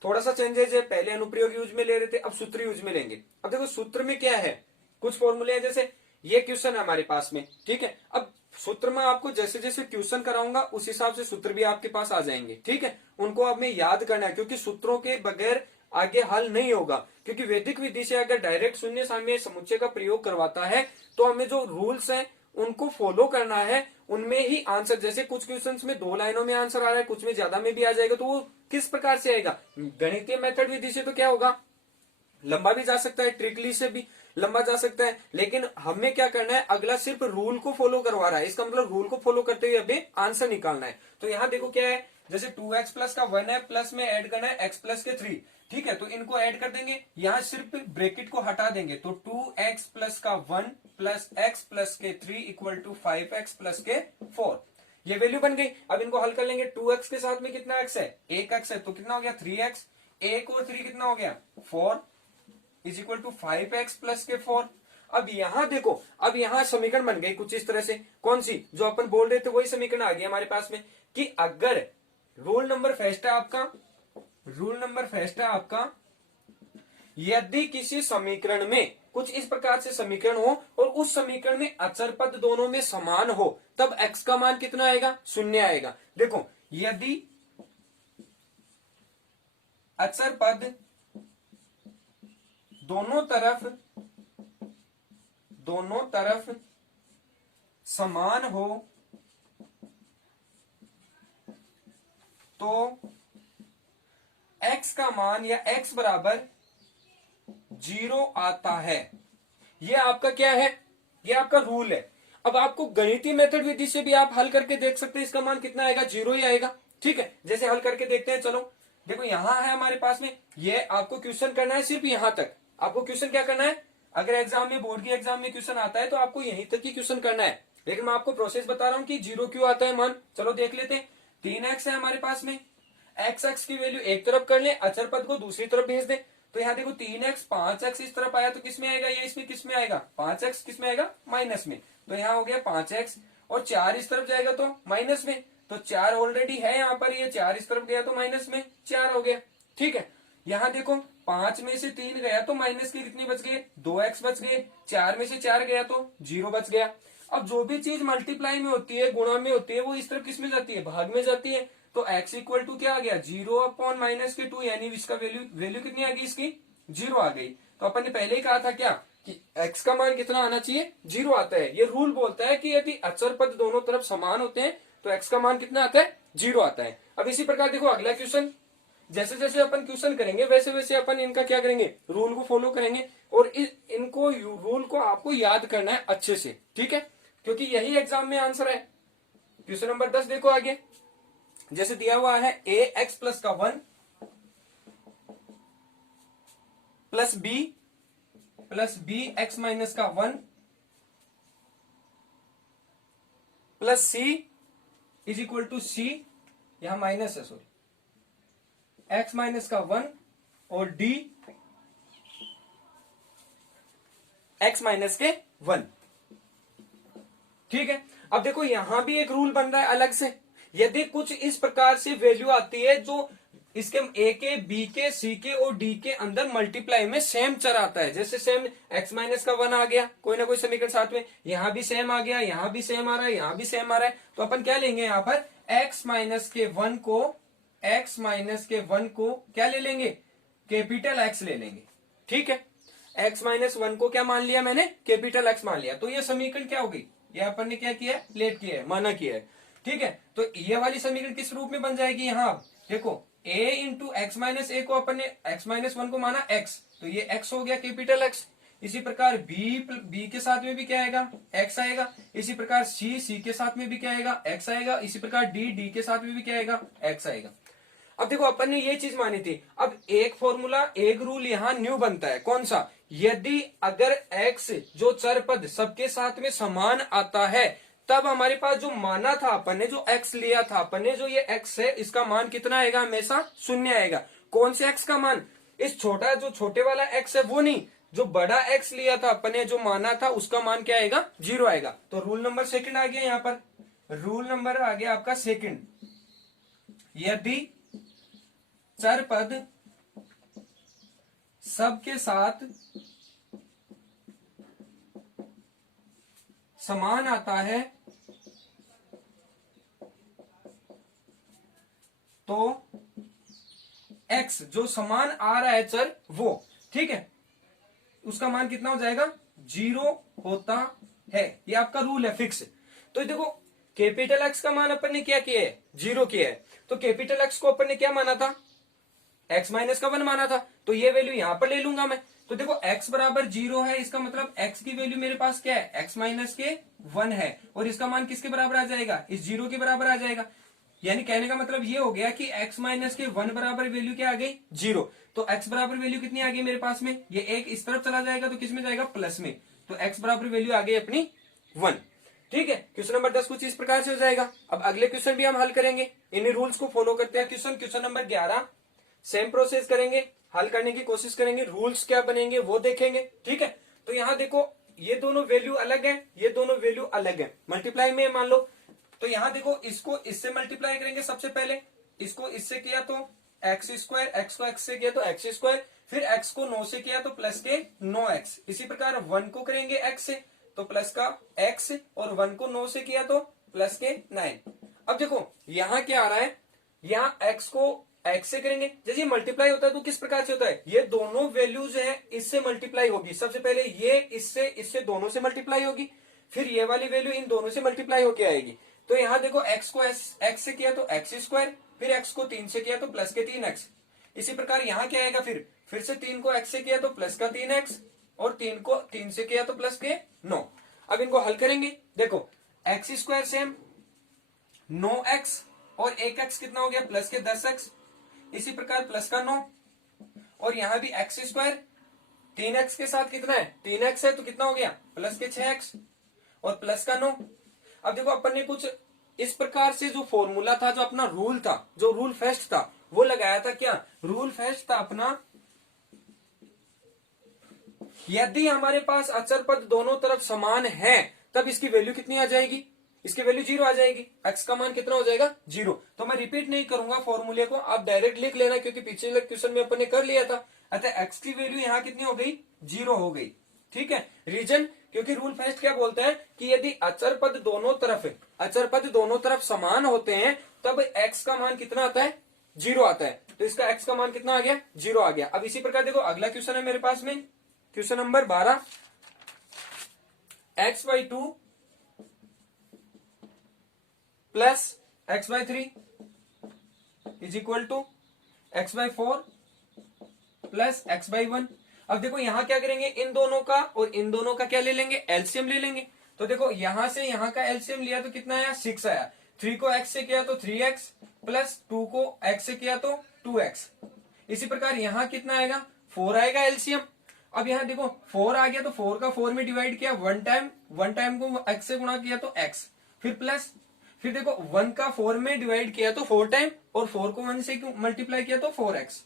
थोड़ा सा चेंजेस है, पहले अनुप्रयोग यूज में ले रहे थे, अब सूत्र यूज में लेंगे। अब देखो सूत्र में क्या है, कुछ फॉर्मूले हैं, जैसे ये क्वेश्चन है हमारे पास में, ठीक है। अब सूत्र में आपको जैसे जैसे क्वेश्चन कराऊंगा उस हिसाब से सूत्र भी आपके पास आ जाएंगे, ठीक है। उनको अब में याद करना है, क्योंकि सूत्रों के बगैर आगे हल नहीं होगा। क्योंकि वैदिक विधि से अगर डायरेक्ट शून्य साम्य समुच्चय का प्रयोग करवाता है तो हमें जो रूल्स हैं उनको फॉलो करना है, उनमें ही आंसर, जैसे कुछ क्वेश्चंस में 2 लाइनों में आंसर आ रहा है, कुछ में ज्यादा में भी आ जाएगा, तो वो किस प्रकार से आएगा, गणितीय मेथड विधि से तो क्या होगा, लंबा भी जा सकता है, ट्रिकली से भी लंबा जा सकता है, लेकिन हमें क्या करना है, अगला सिर्फ रूल को फॉलो करवा रहा है, इसका मतलब रूल को फॉलो करते हुए हमें आंसर निकालना है। तो यहाँ देखो क्या है, जैसे 2x प्लस का 1 है, प्लस में ऐड करना है x प्लस के 3, ठीक है। तो इनको ऐड कर देंगे, यहाँ सिर्फ ब्रैकेट को हटा देंगे, तो 2x प्लस का 1 प्लस x प्लस के 3 इक्वल टू 5x प्लस के 4, ये वैल्यू बन गई। अब इनको हल कर लेंगे, 2x के साथ में कितना x है, 1x है, तो कितना हो गया 3x, 1 और 3 कितना हो गया 4 is equal to 5x plus के 4। अब यहां देखो, अब यहां समीकरण बन गई कुछ इस तरह से, कौन सी, जो अपन बोल रहे थे वही समीकरण आ गया हमारे पास में, कि अगर रूल नंबर फर्स्ट है आपका, रूल नंबर फर्स्ट है आपका, यदि किसी समीकरण में कुछ इस प्रकार से समीकरण हो और उस समीकरण में अचर पद दोनों में समान हो, तब x का मान कितना आएगा, 0 आएगा। देखो यदि अचर पद दोनों तरफ समान हो तो x का मान या x बराबर 0 आता है। ये आपका क्या है, ये आपका रूल है। अब आपको गणितीय मेथड विधि से भी आप हल करके देख सकते हैं, इसका मान कितना आएगा, 0 ही आएगा, ठीक है। जैसे हल करके देखते हैं, चलो देखो यहां है हमारे पास में, ये आपको क्वेश्चन करना है सिर्फ यहां तक। आपको क्वेश्चन क्या करना है, अगर एग्जाम में, बोर्ड के एग्जाम में क्वेश्चन आता है तो आपको यहीं तक ही क्वेश्चन करना है, लेकिन मैं आपको प्रोसेस बता रहा हूं कि 0 क्यों आता है मान। चलो देख लेते हैं, 3x है हमारे पास में, x की वैल्यू एक तरफ कर ले, अचर पद को दूसरी तरफ भेज दे, तो यहाँ देखो 3x 5x इस तरफ आया तो किसमें आएगा, ये इसमें किसमें आएगा, 5x किसमें आएगा, माइनस में, तो यहाँ हो गया 5x, और 4 इस तरफ जाएगा तो माइनस में, तो 4 ऑलरेडी है यहाँ पर, ये 4 इस तरफ गया तो माइनस में 4 हो गया, ठीक है। यहाँ देखो 5 में से 3 गया तो माइनस के कितने बच गए, 2x बच गए, 4 में से 4 गया तो 0 बच गया। अब जो भी चीज मल्टीप्लाई में होती है, गुणा में होती है, वो इस तरफ किस में जाती है, भाग में जाती है, तो x इक्वल टू क्या आ गया, 0 अपॉन माइनस के 2, यानी इसका वैल्यू कितनी आ गई, इसकी 0 आ गई। तो अपन ने पहले ही कहा था क्या, कि x का मान कितना आना चाहिए, 0 आता है। ये रूल बोलता है कि यदि अचर पद दोनों तरफ समान होते हैं तो x का मान कितना आता है, 0 आता है। अब इसी प्रकार देखो अगला क्वेश्चन, जैसे जैसे अपन क्वेश्चन करेंगे वैसे वैसे अपन इनका क्या करेंगे, रूल को फॉलो करेंगे, और इनको रूल को आपको याद करना है अच्छे से, ठीक है, क्योंकि यही एग्जाम में आंसर है। क्वेश्चन नंबर 10 देखो आगे, जैसे दिया हुआ है ax प्लस का 1 प्लस b x माइनस का 1 plus c is equal to c, यहां माइनस है सॉरी, x माइनस का 1 और d x माइनस के 1, ठीक है। अब देखो यहां भी एक रूल बन रहा है अलग से, यदि कुछ इस प्रकार से वैल्यू आती है जो इसके a के, b के, c के और d के अंदर मल्टीप्लाई में सेम चर आता है, जैसे सेम x माइनस का 1 आ गया, कोई ना कोई समीकरण साथ में, यहां भी सेम आ गया, यहां भी सेम आ रहा है, यहां भी सेम आ रहा है, तो अपन क्या लेंगे यहाँ पर, x माइनस के 1 को क्या ले लेंगे, कैपिटल X ले लेंगे, ठीक है। x माइनस 1 को क्या मान लिया मैंने, कैपिटल X मान लिया, तो ये समीकरण क्या हो गई, ये अपन ने क्या किया है, लेट किया है, माना किया है, ठीक है। तो ये वाली समीकरण किस रूप में बन जाएगी, यहाँ देखो a इंटू एक्स माइनस ए को अपन ने x माइनस 1 को माना x, तो ये x हो गया कैपिटल X। इसी प्रकार b के साथ में भी क्या आएगा, x आएगा। इसी प्रकार c के साथ में भी क्या आएगा, x आएगा। इसी प्रकार d के साथ में भी क्या आएगा, x आएगा। अब देखो अपन ने ये चीज मानी थी, अब एक फॉर्मूला, एक रूल यहाँ न्यू बनता है, कौन सा, यदि अगर x जो चर पद सबके साथ में समान आता है तब हमारे पास जो माना था अपन ने, जो x लिया था अपन ने, जो ये x है इसका मान कितना आएगा, हमेशा शून्य आएगा। कौन से x का मान, इस छोटा जो छोटे वाला x है वो नहीं, जो बड़ा x लिया था अपन ने, जो माना था उसका मान क्या आएगा, 0 आएगा। तो रूल नंबर सेकंड आ गया यहाँ पर, रूल नंबर आ गया आपका सेकंड, यदि चर पद सबके साथ समान आता है तो x जो समान आ रहा है चर वो, ठीक है, उसका मान कितना हो जाएगा, 0 होता है। ये आपका रूल है फिक्स। तो देखो कैपिटल X का मान अपन ने क्या किया है, 0 किया है। तो कैपिटल X को अपन ने क्या माना था, x माइनस का 1 माना था। तो ये वैल्यू यहां पर ले लूंगा मैं। तो देखो x बराबर 0 है, इसका मतलब x की वैल्यू मेरे पास क्या है, x माइनस के 1 है, और इसका मान किसके बराबर आ जाएगा, इस 0 के बराबर आ जाएगा। यानी कहने का मतलब ये हो गया कि x माइनस के 1 बराबर वैल्यू क्या आ गई, 0। तो x बराबर वैल्यू कितनी आ गई मेरे पास में, ये एक इस तरफ चला जाएगा तो किसमें जाएगा, प्लस में। तो x बराबर वैल्यू आ गई अपनी 1। ठीक है, क्वेश्चन नंबर 10 कुछ इस प्रकार से हो जाएगा। अब अगले क्वेश्चन भी हम हल करेंगे, इन्हीं रूल्स को फॉलो करते हैं। क्वेश्चन नंबर 11 सेम प्रोसेस करेंगे, हल करने की कोशिश करेंगे, रूल्स क्या बनेंगे वो देखेंगे। ठीक है, तो यहां देखो ये दोनों वैल्यू अलग है, ये दोनों वैल्यू अलग है, मल्टीप्लाई में मान लो। तो यहां देखो इसको इससे मल्टीप्लाई करेंगे, सबसे पहले इसको इससे किया तो एक्स स्क्वायर, एक्स को एक्स से किया तो एक्स स्क्वायर, फिर एक्स को 9 से किया तो प्लस के 9x। इसी प्रकार 1 को करेंगे x से तो प्लस का x, और 1 को 9 से किया तो प्लस के 9। अब देखो यहां क्या आ रहा है, यहां x को x से करेंगे, जैसे ये मल्टीप्लाई होता है तो किस प्रकार से होता है, ये दोनों वैल्यूज है इससे मल्टीप्लाई होगी। सबसे पहले ये इससे दोनों से मल्टीप्लाई होगी, फिर ये वाली वैल्यू इन दोनों से मल्टीप्लाई होके आएगी। तो यहां देखो x को x से किया तो एक्स स्क्वायर, फिर x को 3 से किया तो प्लस के 3x। इसी प्रकार यहां क्या आएगा, फिर से 3 को x से किया तो प्लस का 3x, और 3 को 3 से किया तो प्लस के 9। अब इनको हल करेंगे, देखो एक्स स्क्वायर सेम 9x, और 1x कितना हो गया, प्लस के 10x। इसी प्रकार प्लस का 9, और यहां भी एक्स स्क्वायर 3x के साथ कितना है, 3x है तो कितना हो गया, प्लस के 6x, और प्लस का 9। अब देखो अपन ने कुछ इस प्रकार से जो फॉर्मूला था, जो अपना रूल था, जो रूल फर्स्ट था वो लगाया था। क्या रूल फर्स्ट था अपना, यदि हमारे पास अचर पद दोनों तरफ समान है तब इसकी वैल्यू कितनी आ जाएगी, इसकी वैल्यू 0 आ जाएगी। x का मान कितना हो जाएगा, 0। तो मैं रिपीट नहीं करूंगा फॉर्मूले को, आप डायरेक्ट लिख लेना, क्योंकि पिछले क्वेश्चन में अपन ने कर लिया था। अतः x की वैल्यू यहां कितनी हो गई, 0 हो गई। ठीक है, रीजन क्योंकि रूल फर्स्ट क्या बोलता है कि यदि अचर पद दोनों तरफ समान होते हैं तब x का मान कितना आता है, 0 आता है। तो इसका x का मान कितना आ गया, 0 आ गया। अब इसी प्रकार देखो अगला क्वेश्चन है मेरे पास में, question number 12, x/2 plus x/3 is equal to x/4 plus x/1। अब देखो यहां क्या करेंगे, इन दोनों का और इन दोनों का क्या ले लेंगे, एलसीएम ले लेंगे। तो देखो यहां से यहां का एलसीएम लिया तो कितना आया, 6 आया। 3 को x से किया तो 3x, प्लस 2 को x से किया तो 2x। इसी प्रकार यहां कितना आएगा, 4 आएगा एलसीएम। अब यहां देखो 4 आ गया तो 4 का 4 में डिवाइड किया, वन टाइम को x से गुणा किया तो x, फिर प्लस, फिर देखो 1 का 4 में डिवाइड किया तो 4 टाइम, और 4 को 1 से मल्टीप्लाई किया तो 4x।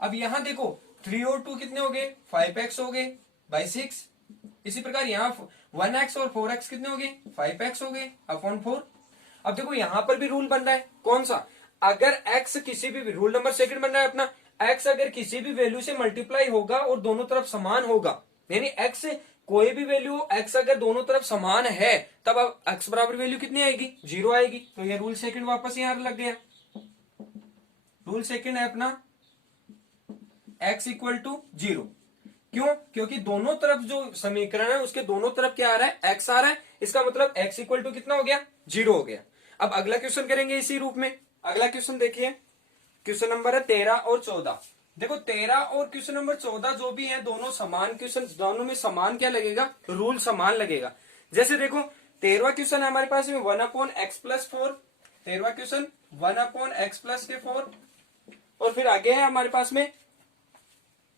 अब यहां देखो 3 और 2 कितने हो गए, 5x हो गए बाई 6। इसी प्रकार यहाँ 1x और 4x कितने हो गए, 5x हो गए अपॉन 4। अब देखो यहां पर भी रूल बन रहा है, कौन सा, अगर x किसी भी रूल नंबर सेकंड बन रहा है अपना, x अगर किसी भी वैल्यू से मल्टीप्लाई होगा और दोनों तरफ समान होगा, यानी x कोई भी वैल्यू x अगर दोनों तरफ समान है तब अब x बराबर वैल्यू कितनी आएगी, 0 आएगी। तो ये रूल सेकंड वापस यहां लग गया। रूल सेकंड है अपना x इक्वल टू 0। क्यों, क्योंकि दोनों तरफ जो समीकरण है उसके दोनों तरफ क्या आ रहा है, x आ रहा है। इसका मतलब x इक्वल टू कितना हो गया, 0 हो गया। अब अगला क्वेश्चन करेंगे इसी रूप में। अगला क्वेश्चन देखिए, क्वेश्चन नंबर है 13 और 14। देखो 13 और क्वेश्चन नंबर 14 जो भी है दोनों समान क्वेश्चन, दोनों में समान क्या लगेगा, रूल समान लगेगा। जैसे देखो 13वां क्वेश्चन है हमारे पास में 1/x+4, 13वां क्वेश्चन 1/x+4, और फिर आगे है हमारे पास में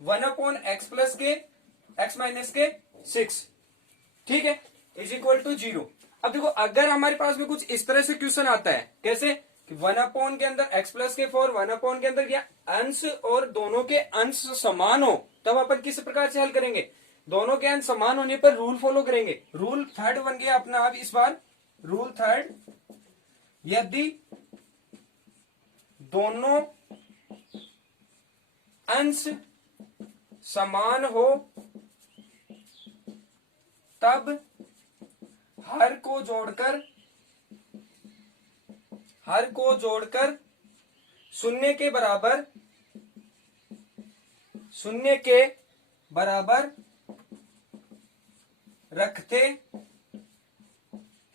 1/x+6। ठीक है, इज इक्वल टू 0। अब देखो अगर हमारे पास में कुछ इस तरह से क्वेश्चन आता है, कैसे कि 1 अपॉन के अंदर x प्लस के 4, 1 अपॉन के अंदर क्या अंश और दोनों के अंश समान हो, तब अपन किस प्रकार से हल करेंगे, दोनों के अंश समान होने पर रूल फॉलो करेंगे। रूल थर्ड बन गया अपना अब इस बार, रूल थर्ड, यदि दोनों अंश समान हो तब हर को जोड़कर शून्य के बराबर रखते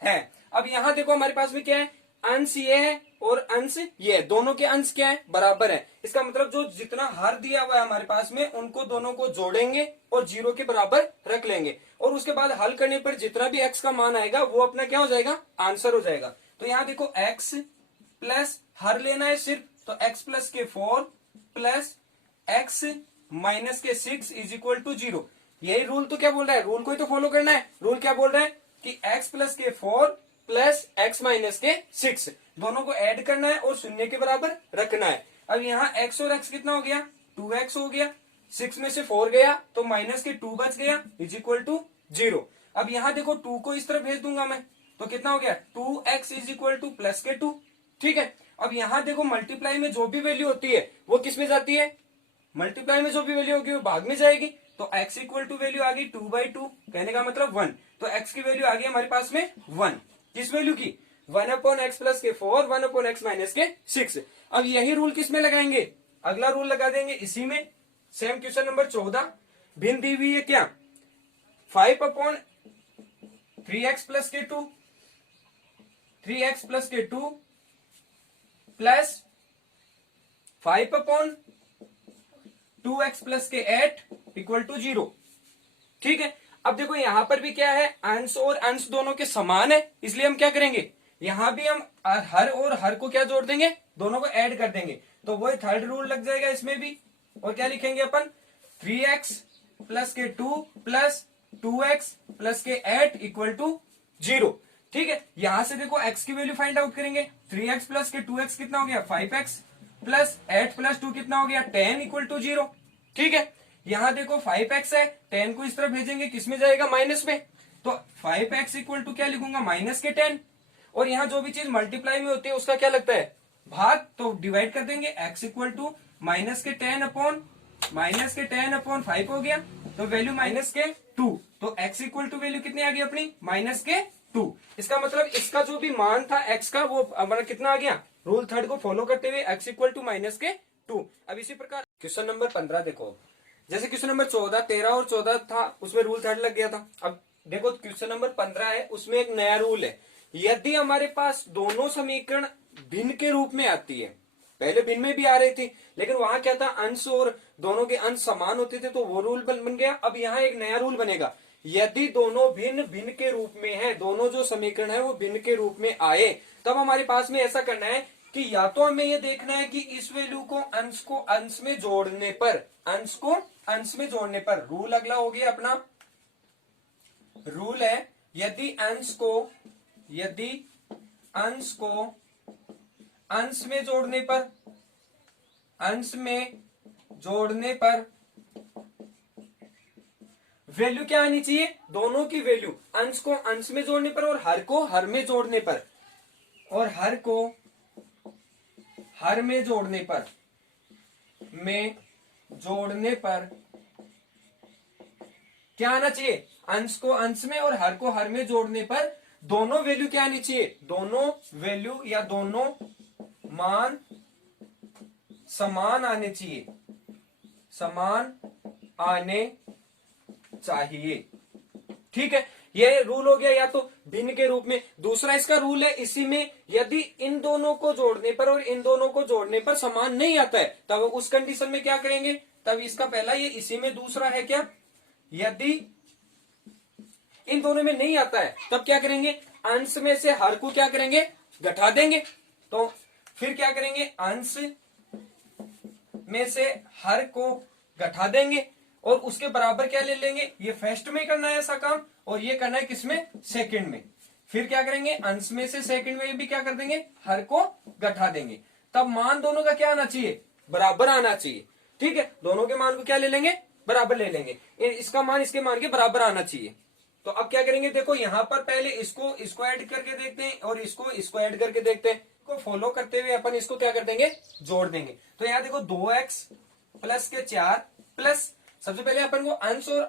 हैं। अब यहां देखो हमारे पास में क्या है, अंश ये है और अंश ये है, दोनों के अंश क्या है, बराबर है। इसका मतलब जो जितना हर दिया हुआ है हमारे पास में उनको दोनों को जोड़ेंगे और 0 के बराबर रख लेंगे, और उसके बाद हल करने पर जितना भी x का मान आएगा वो अपना क्या हो जाएगा, आंसर हो जाएगा। तो यहां देखो x प्लस हर लेना है सिर्फ, तो x प्लस के 4 प्लस x माइनस के 6 इज इक्वल टू 0। यही रूल तो क्या बोल रहा है, रूल को ही तो फॉलो करना है। रूल क्या बोल रहा है कि x प्लस के 4 प्लस x माइनस के 6 दोनों को ऐड करना है और शून्य के बराबर रखना है। अब यहाँ x और x कितना हो गया, 2x हो गया, 6 में से 4 गया तो माइनस के 2 बच गया इज इक्वल टू 0। अब यहाँ देखो 2 को इस तरफ भेज दूंगा मैं, तो कितना हो गया 2x is equal two plus के 2। ठीक है, अब यहाँ देखो मल्टीप्लाई में जो भी वैल्यू होती है वो किस में जाती है, मल्टीप्लाई में जो भी वैल्यू होगी वो भाग में जाएगी। तो x इक्वल टू वैल्यू आ गई 2/2, कहने का मतलब 1। तो x की वैल्यू आ गई हमारे पास में 1, किस वैल्यू की, 1/x प्लस के 4, 1/x माइनस के 6। अब यही रूल किस में लगाएंगे, अगला रूल लगा देंगे इसी में, सेम क्वेश्चन नंबर 14। भिन्न दी हुई है क्या, 5/3x प्लस के 2, 3x प्लस के 2 प्लस 5/2x प्लस के 8 इक्वल टू 0। ठीक है, अब देखो यहां पर भी क्या है, अंश और अंश दोनों के समान है, इसलिए हम क्या करेंगे, यहां भी हम हर और हर को क्या जोड़ देंगे, दोनों को ऐड कर देंगे, तो वही थर्ड रूल लग जाएगा इसमें भी। और क्या लिखेंगे अपन, 3x प्लस के 2 प्लस 2x प्लस के 8 इक्वल टू 0। ठीक है, यहां से देखो x की वैल्यू फाइंड आउट करेंगे, 3x प्लस के 2x कितना हो गया 5x प्लस 8 प्लस 2 कितना हो गया 10 इक्वल टू 0। ठीक है, यहां देखो 5x है, 10 को इस तरफ भेजेंगे, किसमें जाएगा, माइनस में, तो 5x इक्वल टू क्या लिखूंगा, माइनस के 10। और यहां जो भी चीज मल्टीप्लाई में होती है उसका क्या लगता है, भाग, तो डिवाइड कर देंगे, x इक्वल टू माइनस के 10 अपॉन 5 हो गया, तो वैल्यू माइनस के 2, तो x इक्वल टू वैल्यू कितनी आ गई अपनी, माइनस के 2। इसका मतलब इसका जो भी मान था x का वो हमारा कितना आ गया, रूल थर्ड को फॉलो करते हुए x इक्वल टू माइनस के 2। अब इसी प्रकार क्वेश्चन नंबर 15 देखो, जैसे क्वेश्चन नंबर 14, 13 और 14 था उसमें रूल थर्ड लग गया था। अब देखो क्वेश्चन नंबर 15 है, उसमें एक नया रूल है, यदि हमारे पास दोनों समीकरण भिन्न के रूप में आती है, पहले भिन्न में भी आ रही थी लेकिन वहां क्या था, अंश और दोनों के अंश समान होते थे, तो वो रूल बन गया। अब यहाँ एक नया रूल बनेगा, यदि दोनों भिन्न भिन्न के रूप में है, दोनों जो समीकरण है वो भिन्न के रूप में आए, तब हमारे पास में ऐसा करना है कि या तो हमें ये देखना है कि इस वैल्यू को अंश में जोड़ने पर, अंश को अंश में जोड़ने पर, रूल अगला हो गया अपना, रूल है यदि अंश को अंश में जोड़ने पर वैल्यू क्या आनी चाहिए, दोनों की वैल्यू, अंश को अंश में जोड़ने पर और हर को हर में जोड़ने पर, और हर को हर में जोड़ने पर क्या आना चाहिए, अंश को अंश में और हर को हर में जोड़ने पर दोनों वैल्यू क्या आनी चाहिए, दोनों वैल्यू या दोनों मान समान आने चाहिए, समान आने चाहिए। ठीक है, ये रूल हो गया या तो भिन्न के रूप में। दूसरा इसका रूल है इसी में, यदि इन दोनों को जोड़ने पर और इन दोनों को जोड़ने पर समान नहीं आता है, तब उस कंडीशन में क्या करेंगे, तब इसका पहला ये इसी में, दूसरा है क्या, यदि इन दोनों में नहीं आता है तब क्या करेंगे, अंश में से हर को क्या करेंगे, घटा देंगे, तो फिर क्या करेंगे, अंश में से हर को घटा देंगे और उसके बराबर क्या ले लेंगे, ये फर्स्ट में करना है ऐसा काम और ये करना है किसमें, सेकंड में। फिर क्या करेंगे, अंश में से सेकंड में भी क्या कर देंगे, हर को घटा देंगे। तब मान दोनों का क्या आना चाहिए, बराबर आना चाहिए। ठीक है, दोनों के मान को क्या ले लेंगे, बराबर ले लेंगे। इसका मान इसके मान के बराबर आना चाहिए। तो अब क्या करेंगे, देखो यहां पर पहले इसको ऐड करके देखते हैं और इसको ऐड करके देखते हैं। को फॉलो करते हुए अपन इसको क्या कर देंगे, जोड़ देंगे। तो यहाँ देखो 2x प्लस के 4 प्लस, सबसे पहले अपन को अंश और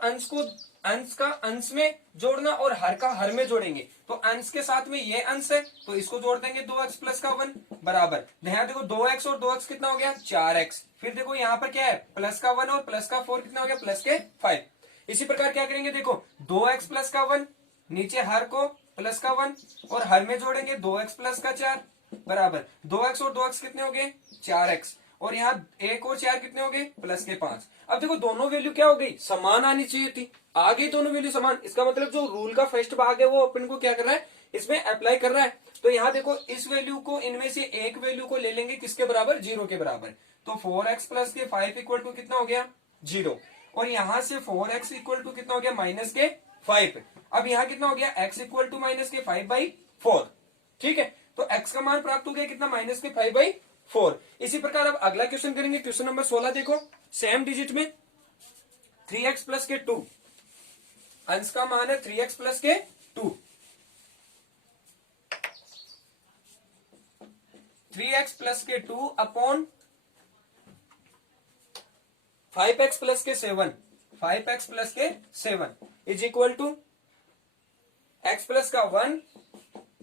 अंश का अंश में जोड़ना और हर का हर में जोड़ेंगे। तो अंश के साथ में ये अंश है तो इसको जोड़ देंगे 2x प्लस का 1 बराबर। यहाँ देखो 2x और 2x कितना हो गया, 4x। फिर देखो यहाँ पर क्या है, प्लस का 1 और प्लस का 4 कितना हो गया, प्लस के 5। इसी प्रकार क्या करेंगे, देखो 2x प्लस का 1 नीचे हर को प्लस का 1 और हर में जोड़ेंगे 2x प्लस का 4 बराबर 2x और 2x कितने हो गए, 4x। और यहाँ 1 और 4 कितने हो गए, प्लस के 5। अब देखो दोनों वैल्यू क्या हो गई, समान आनी चाहिए थी, आ गई दोनों वैल्यू समान। इसका मतलब जो रूल का फर्स्ट भाग है वो अपन को क्या कर रहा है, इसमें अप्लाई कर रहा है। तो यहाँ देखो इस वैल्यू को, इनमें से एक वैल्यू को ले लेंगे किसके बराबर, 0 के बराबर। तो 4x प्लस के 5 इक्वल टू कितना हो गया, 0। और यहां से 4x इक्वल टू कितना हो गया, माइनस के 5। अब यहाँ कितना हो गया, x इक्वल टू माइनस के 5/4। ठीक है, तो x का मान प्राप्त हो गया कितना, माइनस के 5/4। इसी प्रकार अब अगला क्वेश्चन करेंगे, क्वेश्चन नंबर 16 देखो, सेम डिजिट में 3x प्लस के 2, अंश का मान है 3x प्लस के 2, 3x प्लस के 2 अपॉन 5x प्लस के 7, 5x प्लस के 7 is equal to x plus का 1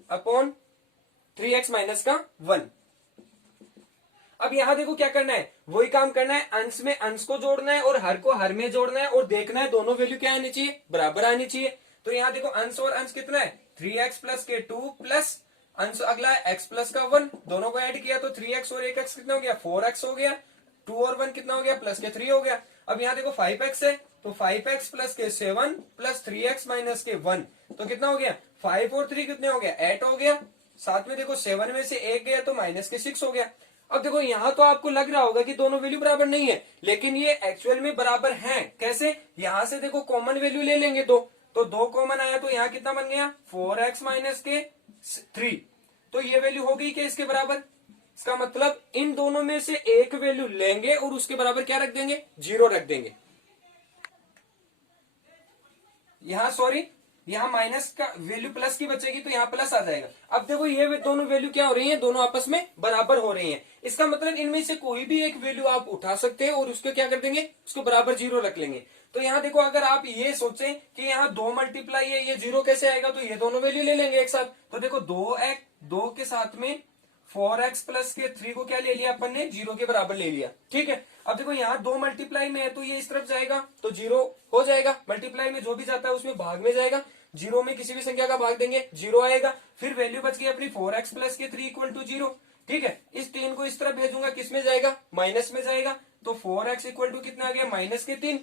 अपॉन 3x माइनस का 1। अब यहां देखो क्या करना है, वही काम करना है, अंश में अंश को जोड़ना है और हर को हर में जोड़ना है और देखना है दोनों वैल्यू क्या आनी चाहिए, बराबर आनी चाहिए। तो यहाँ देखो अंश और अंश कितना है, 3x प्लस के 2 प्लस अंश अगला है x प्लस का 1, दोनों को ऐड किया तो 3x और 1x कितना हो गया, 4x हो गया। 2 और 1 कितना हो गया, प्लस के 3 हो गया। अब यहाँ देखो 5x है तो 5x प्लस के 7 प्लस 3x माइनस के 1, तो कितना हो गया, 5 और 3 कितने हो गया, 8 हो गया। साथ में देखो 7 में से 1 गया तो माइनस के 6 हो गया। अब देखो यहाँ तो आपको लग रहा होगा कि दोनों वैल्यू बराबर नहीं है, लेकिन ये एक्चुअल में बराबर हैं। कैसे, यहाँ से देखो कॉमन वैल्यू ले लेंगे दो, तो 2 कॉमन आया तो यहाँ कितना बन गया, 4x माइनस के 3। तो ये वैल्यू होगी क्या इसके बराबर। इसका मतलब इन दोनों में से एक वैल्यू लेंगे और उसके बराबर क्या रख देंगे, 0 रख देंगे। यहाँ सॉरी, यहाँ माइनस का वैल्यू प्लस की बचेगी तो यहाँ प्लस आ जाएगा। अब देखो ये दोनों वैल्यू क्या हो रही हैं, दोनों आपस में बराबर हो रही हैं। इसका मतलब इनमें से कोई भी एक वैल्यू आप उठा सकते हैं और उसको क्या कर देंगे, उसको बराबर 0 रख लेंगे। तो यहाँ देखो अगर आप ये सोचें कि यहाँ 2 मल्टीप्लाई है, ये 0 कैसे आएगा, तो ये दोनों वैल्यू ले लेंगे एक साथ। तो देखो 2 के साथ में 4x प्लस के 3 को क्या ले लिया अपन ने, 0 के बराबर ले लिया। ठीक है, अब देखो यहाँ 2 मल्टीप्लाई में है तो ये इस तरफ जाएगा तो 0 हो जाएगा। मल्टीप्लाई में जो भी जाता है उसमें भाग में जाएगा, 0 में किसी भी संख्या का भाग देंगे 0 आएगा। फिर वैल्यू बच गई अपनी 4x प्लस के 3 इक्वल टू 0। ठीक है, इस 3 को इस तरफ भेजूंगा, किस में जाएगा, माइनस में जाएगा। तो 4x इक्वल टू कितना आ गया, माइनस के 3।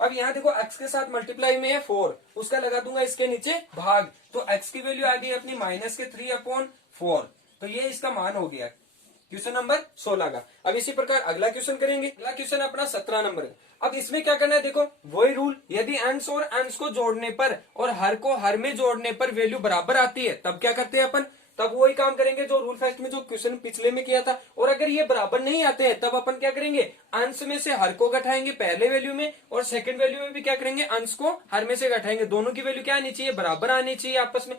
अब यहाँ देखो x के साथ मल्टीप्लाई में है 4, उसका लगा दूंगा इसके नीचे भाग, तो x की वैल्यू आ गई अपनी माइनस के 3/4। तो ये इसका मान हो गया क्वेश्चन नंबर 16 का। अब इसी प्रकार अगला क्वेश्चन करेंगे, अगला क्वेश्चन अपना 17 नंबर का। अब इसमें क्या करना है, देखो वही रूल, यदि अंश और अंश को जोड़ने पर और हर को हर में जोड़ने पर वैल्यू बराबर आती है तब क्या करते हैं अपन, तब वही काम करेंगे जो रूल फर्स्ट में जो क्वेश्चन पिछले में किया था। और अगर ये बराबर नहीं आते हैं तब अपन क्या करेंगे, अंश में से हर को घटाएंगे पहले वैल्यू में और सेकंड वैल्यू में भी क्या करेंगे, अंश को हर में से घटाएंगे। दोनों की वैल्यू क्या आनी चाहिए, बराबर आनी चाहिए आपस में।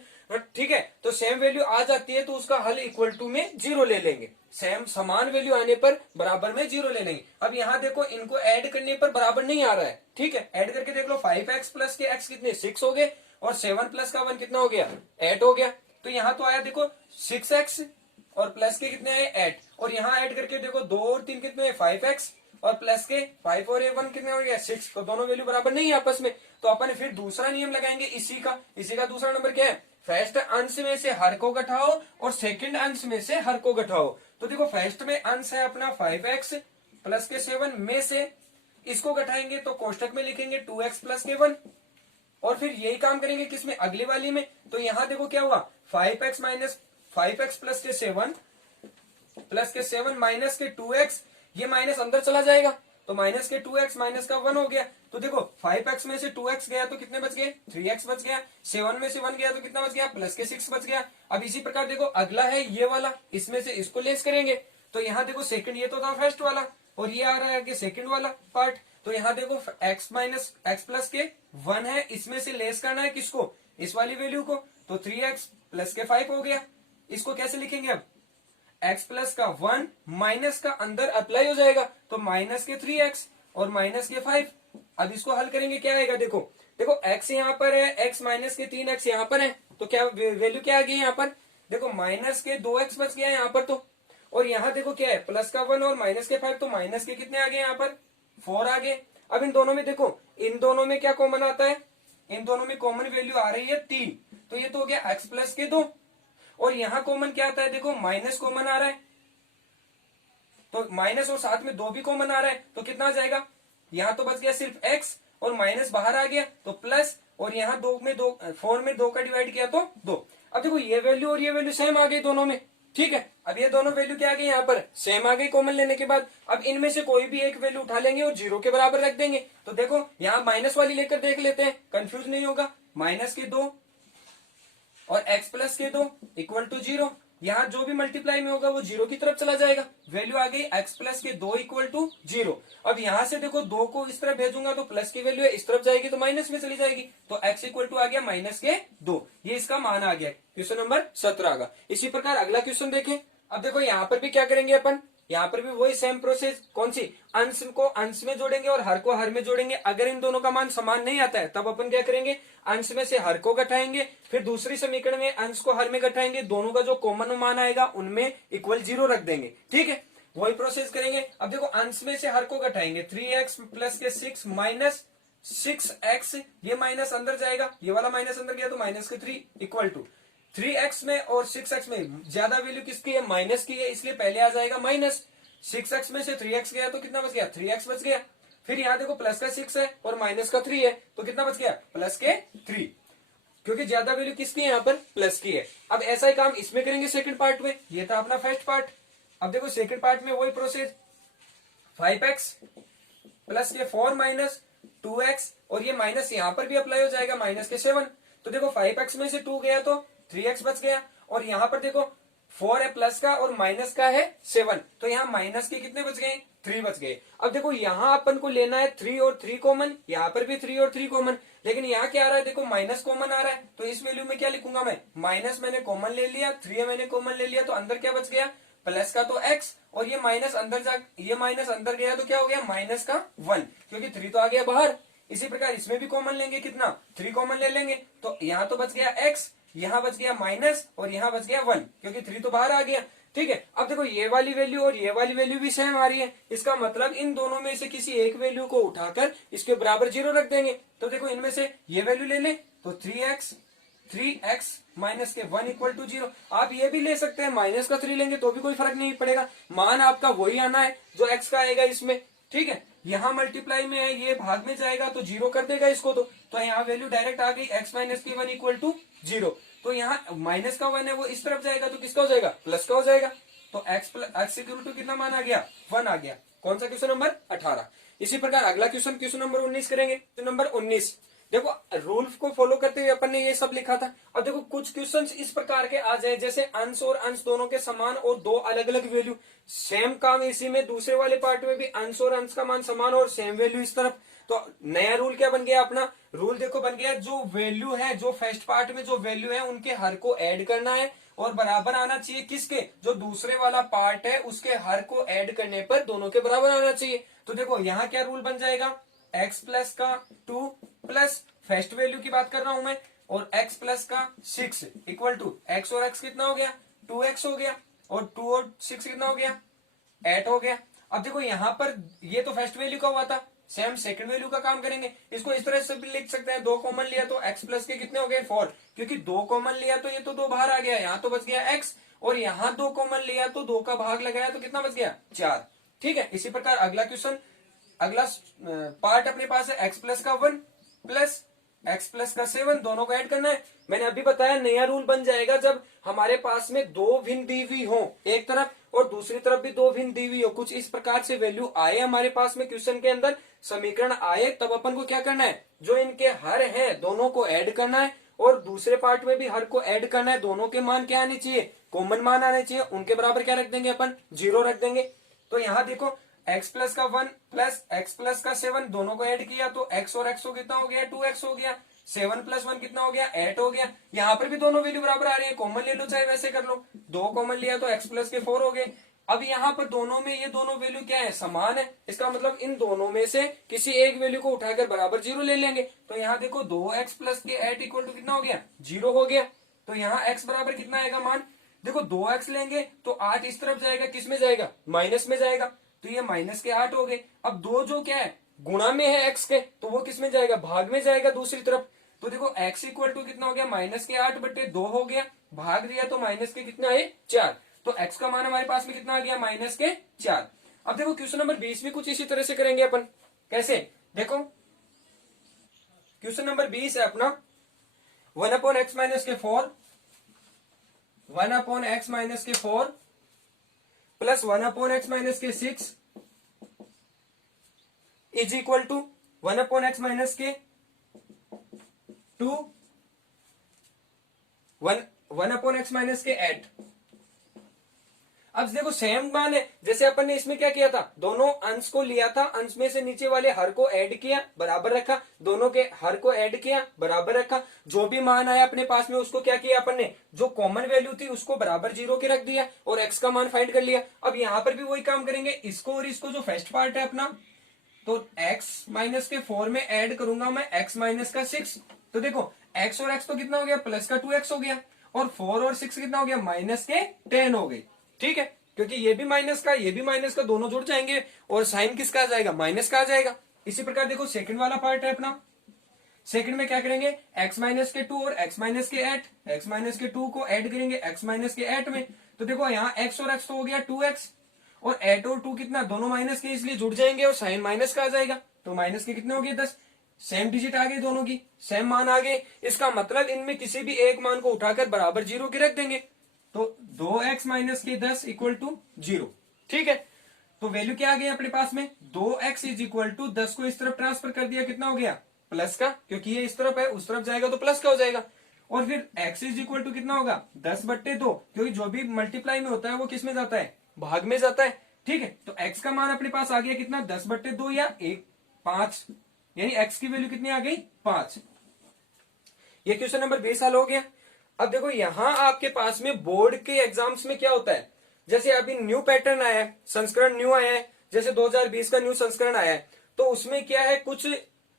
ठीक है, तो सेम वैल्यू आ जाती है तो उसका हल इक्वल टू में 0 ले लेंगे। सेम समान वैल्यू आने पर बराबर में 0 ले लेंगे। अब यहाँ देखो इनको ऐड करने पर बराबर नहीं आ रहा है। ठीक है, ऐड करके देख लो, 5x प्लस के x कितने, 6 हो गए और 7 प्लस का 1 कितना हो गया, 8 हो गया। तो यहाँ तो आया देखो 6x और प्लस के कितने आए, 8। और यहाँ ऐड करके देखो 2 और 3 कितने, 5x और प्लस के 5 और 1 कितने हो गया, 6। तो दोनों वैल्यू बराबर नहीं है आपस में। तो अपन फिर दूसरा नियम लगाएंगे इसी का दूसरा नंबर क्या है, फर्स्ट अंश में से हर को घटाओ और सेकंड अंश में से हर को घटाओ। तो देखो फर्स्ट में अंश है अपना 5x प्लस के 7 में से इसको घटाएंगे तो कोष्टक में लिखेंगे 2x प्लस के 1 और फिर यही काम करेंगे किसमें, अगली वाली में। तो यहाँ देखो क्या हुआ, 5x माइनस 5x प्लस के 7 माइनस के 2x, ये माइनस अंदर चला जाएगा तो माइनस के 2x माइनस का 1 हो गया। तो देखो 5x में से 2x गया तो कितने बच गए, 3x बच गया। 7 में से 1 गया तो कितना बच गया, प्लस के 6 बच गया। अब इसी प्रकार देखो अगला है ये वाला, इसमें से इसको लेस करेंगे तो यहाँ देखो सेकंड, ये तो था फर्स्ट वाला और ये आ रहा है आगे सेकंड वाला पार्ट। तो यहाँ देखो x माइनस एक्स प्लस के 1 है, इसमें से लेस करना है किसको, इस वाली वैल्यू को। तो 3x प्लस के 5 हो गया। इसको कैसे लिखेंगे अब, x प्लस का 1 माइनस का अंदर अप्लाई हो जाएगा तो माइनस के 3x और माइनस के 5। अब इसको हल करेंगे क्या आएगा, देखो देखो x यहाँ पर है, x माइनस के 3x यहाँ पर है, तो क्या वैल्यू क्या आ गई यहाँ पर, देखो माइनस के 2x बच गया यहाँ पर। तो और यहाँ देखो क्या है, प्लस का 1 और माइनस के 5, तो माइनस के कितने आ गए यहाँ पर, 4 आ गए। अब इन दोनों में देखो, इन दोनों में क्या कॉमन आता है, इन दोनों में कॉमन वैल्यू आ रही है 3, तो ये तो हो गया x प्लस के 2। और यहां कॉमन क्या आता है, देखो माइनस कॉमन आ रहा है, तो माइनस और साथ में 2 भी कॉमन आ रहा है, तो कितना आ जाएगा, यहां तो बच गया सिर्फ x और माइनस बाहर आ गया तो प्लस, और यहाँ 2 में 2, 4 में 2 का डिवाइड किया तो 2। अब देखो ये वैल्यू और ये वैल्यू सेम आ गई दोनों में, ठीक है। अब ये दोनों वैल्यू क्या आ गई यहाँ पर, सेम आ गई कॉमन लेने के बाद। अब इनमें से कोई भी एक वैल्यू उठा लेंगे और 0 के बराबर रख देंगे। तो देखो यहाँ माइनस वाली लेकर देख लेते हैं, कंफ्यूज नहीं होगा। माइनस के 2 और x प्लस के 2 इक्वल टू 0। यहाँ जो भी मल्टीप्लाई में होगा वो 0 की तरफ चला जाएगा। वैल्यू आ गई x प्लस के 2 इक्वल टू 0। अब यहाँ से देखो 2 को इस तरफ भेजूंगा तो प्लस की वैल्यू इस तरफ जाएगी तो माइनस में चली जाएगी, तो x इक्वल टू आ गया माइनस के 2। ये इसका मान आ गया, क्वेश्चन नंबर 17 का। इसी प्रकार अगला क्वेश्चन देखें। अब देखो यहाँ पर भी क्या करेंगे अपन, यहाँ पर भी वही सेम प्रोसेस, कौन सी, अंश को अंश में जोड़ेंगे और हर को हर में जोड़ेंगे। अगर इन दोनों का मान समान नहीं आता है तब अपन क्या करेंगे, अंश में से हर को घटाएंगे, फिर दूसरी समीकरण में अंश को हर में घटाएंगे, दोनों का जो कॉमन मान आएगा उनमें इक्वल 0 रख देंगे, ठीक है। वही प्रोसेस करेंगे। अब देखो अंश में से हर को घटाएंगे, 3x प्लस के 6 माइनस 6x, ये माइनस अंदर जाएगा, ये वाला माइनस अंदर गया तो माइनस के 3 इक्वल टू 3x में और 6x में ज्यादा वैल्यू किसकी है, माइनस की है, इसलिए पहले आ जाएगा माइनस। 6x में से 3x गया तो कितना बच गया, 3x बच गया। फिर यहाँ देखो प्लस का 6 है और माइनस का 3 है, तो कितना बच गया, प्लस के 3, क्योंकि ज्यादा वैल्यू किसकी है यहाँ पर, प्लस की है। अब ऐसा ही काम इसमें करेंगे सेकंड पार्ट में, ये था अपना फर्स्ट पार्ट। अब देखो सेकंड पार्ट में वही प्रोसेस, 5x प्लस के 4 माइनस 2x, और ये माइनस यहाँ पर भी अप्लाई हो जाएगा, माइनस के 7। तो देखो 5x में से 2 गया तो 3x बच गया, और यहाँ पर देखो 4 है प्लस का और माइनस का है 7, तो यहाँ माइनस के कितने बच गए, 3 बच गए। अब देखो यहाँ अपन को लेना है 3 और 3 कॉमन, यहाँ पर भी 3 और 3 कॉमन, लेकिन यहाँ क्या आ रहा है, देखो माइनस कॉमन आ रहा है, तो इस वैल्यू में क्या लिखूंगा मैं, माइनस मैंने कॉमन ले लिया, 3 मैंने कॉमन ले लिया, तो अंदर क्या बच गया, प्लस का तो x, और ये माइनस अंदर ये माइनस अंदर गया तो क्या हो गया, माइनस का 1, क्योंकि 3 तो आ गया बाहर। इसी प्रकार इसमें भी कॉमन लेंगे, कितना, 3 कॉमन ले लेंगे, तो यहाँ तो बच गया x, यहाँ बच गया माइनस, और यहाँ बच गया 1, क्योंकि 3 तो बाहर आ गया, ठीक है। अब देखो ये वाली वैल्यू और ये वाली वैल्यू भी सेम आ रही है, इसका मतलब इन दोनों में से किसी एक वैल्यू को उठाकर इसके बराबर 0 रख देंगे। तो देखो इनमें से ये वैल्यू ले ले तो 3x माइनस के 1 इक्वल टू 0। आप ये भी ले सकते हैं, माइनस का 3 लेंगे तो भी कोई फर्क नहीं पड़ेगा, मान आपका वही आना है जो x का आएगा इसमें, ठीक है। यहाँ मल्टीप्लाई में है, ये भाग में जाएगा तो 0 कर देगा इसको, तो यहाँ वैल्यू डायरेक्ट आ गई, x माइनस के 1 इक्वल टू 0। तो यहाँ माइनस का 1 है वो इस तरफ जाएगा तो किसका हो जाएगा, प्लस का हो जाएगा, तो x इक्वल टू कितना मान आ गया, 1 आ गया। कौन सा क्वेश्चन नंबर 18। इसी प्रकार अगला क्वेश्चन नंबर 19 करेंगे। क्वेश्चन नंबर 19, देखो रूल को फॉलो करते हुए अपन ने ये सब लिखा था। अब देखो कुछ क्वेश्चंस इस प्रकार के आ जाए, जैसे अंश और अंश दोनों के समान और दो अलग अलग वैल्यू, सेम काम इसी में दूसरे वाले पार्ट में भी अंश और अंश का मान समान और सेम वैल्यू इस तरफ। तो नया रूल क्या बन गया अपना, रूल देखो बन गया, जो वैल्यू है, जो फर्स्ट पार्ट में जो वैल्यू है उनके हर को ऐड करना है और बराबर आना चाहिए किसके, जो दूसरे वाला पार्ट है उसके हर को ऐड करने पर दोनों के बराबर आना चाहिए। तो देखो यहाँ क्या रूल बन जाएगा, x प्लस का 2 प्लस फर्स्ट वैल्यू की बात कर रहा हूं मैं, और x प्लस का 6 इक्वल टू x और x कितना हो गया, 2x हो गया, और 2 और 6 कितना हो गया, 8 हो गया। अब देखो यहाँ पर ये तो फर्स्ट वैल्यू का हुआ था, सेम सेकंड वैल्यू का काम करेंगे। इसको इस तरह से भी लिख सकते हैं, 2 कॉमन लिया तो x प्लस के कितने हो गए 4, क्योंकि 2 कॉमन लिया तो ये तो 2 बाहर आ गया, यहाँ तो बच गया x, और यहाँ 2 कॉमन लिया तो 2 का भाग लगाया तो कितना बच गया 4, ठीक है। इसी प्रकार अगला क्वेश्चन, अगला पार्ट अपने पास है x प्लस का 1 प्लस x प्लस का 7, दोनों को ऐड करना है। मैंने अभी बताया नया रूल बन जाएगा जब हमारे पास में दो भिन्न दी हुई हो एक तरफ और दूसरी तरफ भी दो भिन्न दी हुई हो, कुछ इस प्रकार से वैल्यू आए हमारे पास में क्वेश्चन के अंदर, समीकरण आए, तब अपन को क्या करना है, जो इनके हर हैं दोनों को ऐड करना है और दूसरे पार्ट में भी हर को ऐड करना है। दोनों के मान क्या आने चाहिए, कॉमन मान आने चाहिए। उनके बराबर क्या रख देंगे अपन, 0 रख देंगे। तो यहाँ देखो x प्लस का 1 प्लस x प्लस का 7 दोनों को ऐड किया तो x और x कितना हो गया, 2x हो गया। 7 प्लस 1 कितना हो गया, 8 हो गया। यहाँ पर भी दोनों वैल्यू बराबर आ रही है, कॉमन ले लो चाहे वैसे कर लो। 2 कॉमन लिया तो x प्लस के 4 हो गए। अब यहाँ पर दोनों में ये दोनों वैल्यू क्या है, समान है। इसका मतलब इन दोनों में से किसी एक वैल्यू को उठाकर बराबर 0 ले लेंगे। तो यहाँ देखो 2x प्लस के 8 इक्वल टू कितना हो गया, 0 हो गया। तो यहाँ x बराबर कितना आएगा मान, देखो 2x लेंगे तो 8 इस तरफ जाएगा, किस में जाएगा, माइनस में जाएगा। तो ये माइनस के 8 हो गए। अब दो जो क्या है, गुणा में है x के, तो वो किस में जाएगा, भाग में जाएगा दूसरी तरफ। तो देखो x इक्वल टू कितना हो गया, माइनस के 8 बटे 2 हो गया। भाग दिया तो माइनस के कितना है, 4। तो x का मान हमारे पास में कितना आ गया, माइनस के 4। अब देखो क्वेश्चन नंबर 20 में कुछ इसी तरह से करेंगे अपन। कैसे, देखो क्वेश्चन नंबर 20 है अपना 1 अपॉन एक्स माइनस के 4, 1 अपॉन एक्स माइनस के 4 प्लस 1 अपॉन एक्स माइनस के 6 is equal to 1 upon x minus के 2, 1 अपॉन एक्स माइनस के 8। अब देखो सेम मान है, जैसे अपन ने इसमें क्या किया था, दोनों अंश को लिया था, अंश में से नीचे वाले हर को ऐड किया, बराबर रखा, दोनों के हर को ऐड किया, बराबर रखा। जो भी मान आया अपने पास में उसको क्या किया अपन ने, जो कॉमन वैल्यू थी उसको बराबर 0 के रख दिया और x का मान फाइंड कर लिया। अब यहां पर भी वही काम करेंगे, इसको और इसको, जो फर्स्ट पार्ट है अपना, तो x माइनस के 4 में ऐड करूंगा मैं x माइनस का 6। तो देखो x और x तो कितना हो गया, प्लस का 2x हो गया, और 4 और 6 कितना हो गया, माइनस के 10 हो गई। ठीक है, क्योंकि ये भी माइनस का ये भी माइनस का, दोनों जुड़ जाएंगे और साइन किसका आ जाएगा, माइनस का आ जाएगा। इसी प्रकार देखो सेकंड वाला पार्ट है अपना, सेकंड में क्या करेंगे, x माइनस के 2 और x माइनस के 8, x माइनस के 2 को ऐड करेंगे x माइनस के 8 में। तो देखो यहाँ x और x तो हो गया 2x, और 8 और 2 कितना, दोनों माइनस के, इसलिए जुड़ जाएंगे और साइन माइनस का आ जाएगा। तो माइनस के कितने हो गए, 10। सेम डिजिट आ गई, दोनों की सेम मान आ गए। इसका मतलब इनमें किसी भी एक मान को उठाकर बराबर 0 के रख देंगे। तो 2x माइनस के 10 इक्वल टू 0। ठीक है, तो वैल्यू क्या आ गई अपने पास में, 2x इज इक्वल टू 10 को इस तरफ ट्रांसफर कर दिया, कितना हो गया, प्लस का, क्योंकि ये इस तरफ है, उस तरफ जाएगा तो प्लस का हो जाएगा। और फिर x इज इक्वल टू कितना होगा, 10 बट्टे 2, क्योंकि जो भी मल्टीप्लाई में होता है वो किस में जाता है, भाग में जाता है। ठीक है, तो x का मान अपने पास आ गया कितना, 10 बट्टे 2 या 5, यानी x की वैल्यू कितनी आ गई, 5। ये क्वेश्चन नंबर 20 हल हो गया। अब देखो यहां आपके पास में बोर्ड के एग्जाम्स में क्या होता है, जैसे अभी न्यू पैटर्न आया है, संस्करण न्यू आया है, जैसे 2020 का न्यू संस्करण आया है, तो उसमें क्या है, कुछ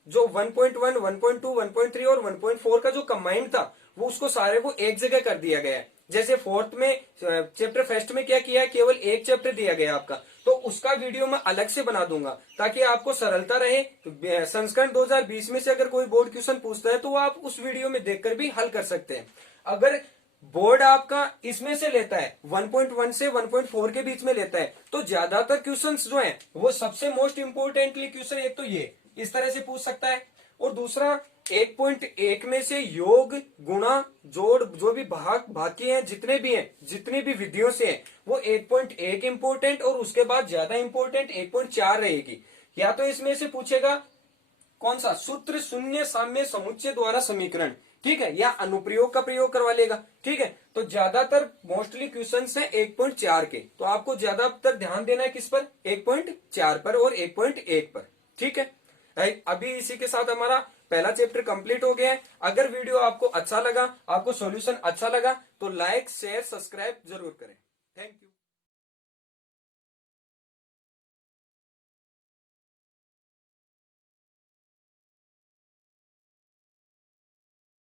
जो 1.1, 1.2, 1.3 और 1.4 का जो कंबाइंड था, वो उसको सारे को एक जगह कर दिया गया है। जैसे फोर्थ में चैप्टर फर्स्ट में क्या किया है, केवल एक चैप्टर दिया गया आपका, तो उसका वीडियो मैं अलग से बना दूंगा ताकि आपको सरलता रहे। संस्करण 2020 में से अगर कोई बोर्ड क्वेश्चन पूछता है तो आप उस वीडियो में देखकर भी हल कर सकते हैं। अगर बोर्ड आपका इसमें से लेता है 1.1 से 1.4 के बीच में लेता है, तो ज्यादातर क्वेश्चंस जो हैं वो सबसे मोस्ट इंपोर्टेंटली क्वेश्चन एक तो ये इस तरह से पूछ सकता है, और दूसरा 1.1 में से योग, गुणा, जोड़, जो भी भाग बाकी हैं, जितने भी हैं, जितनी भी विधियों से हैं, वो 1.1 इंपोर्टेंट और उसके बाद ज्यादा इंपोर्टेंट 1.4 रहेगी। या तो इसमें से पूछेगा कौन सा, सूत्र शून्य साम्य समुच्चय द्वारा समीकरण, ठीक है, या अनुप्रयोग का प्रयोग करवा लेगा। ठीक है, तो ज्यादातर मोस्टली क्वेश्चंस हैं 1.4 के, तो आपको ज्यादातर ध्यान देना है किस पर, 1.4 पर और 1.1 पर। ठीक है, अभी इसी के साथ हमारा पहला चैप्टर कंप्लीट हो गया है। अगर वीडियो आपको अच्छा लगा, आपको सॉल्यूशन अच्छा लगा, तो लाइक शेयर सब्सक्राइब जरूर करें। Thank you.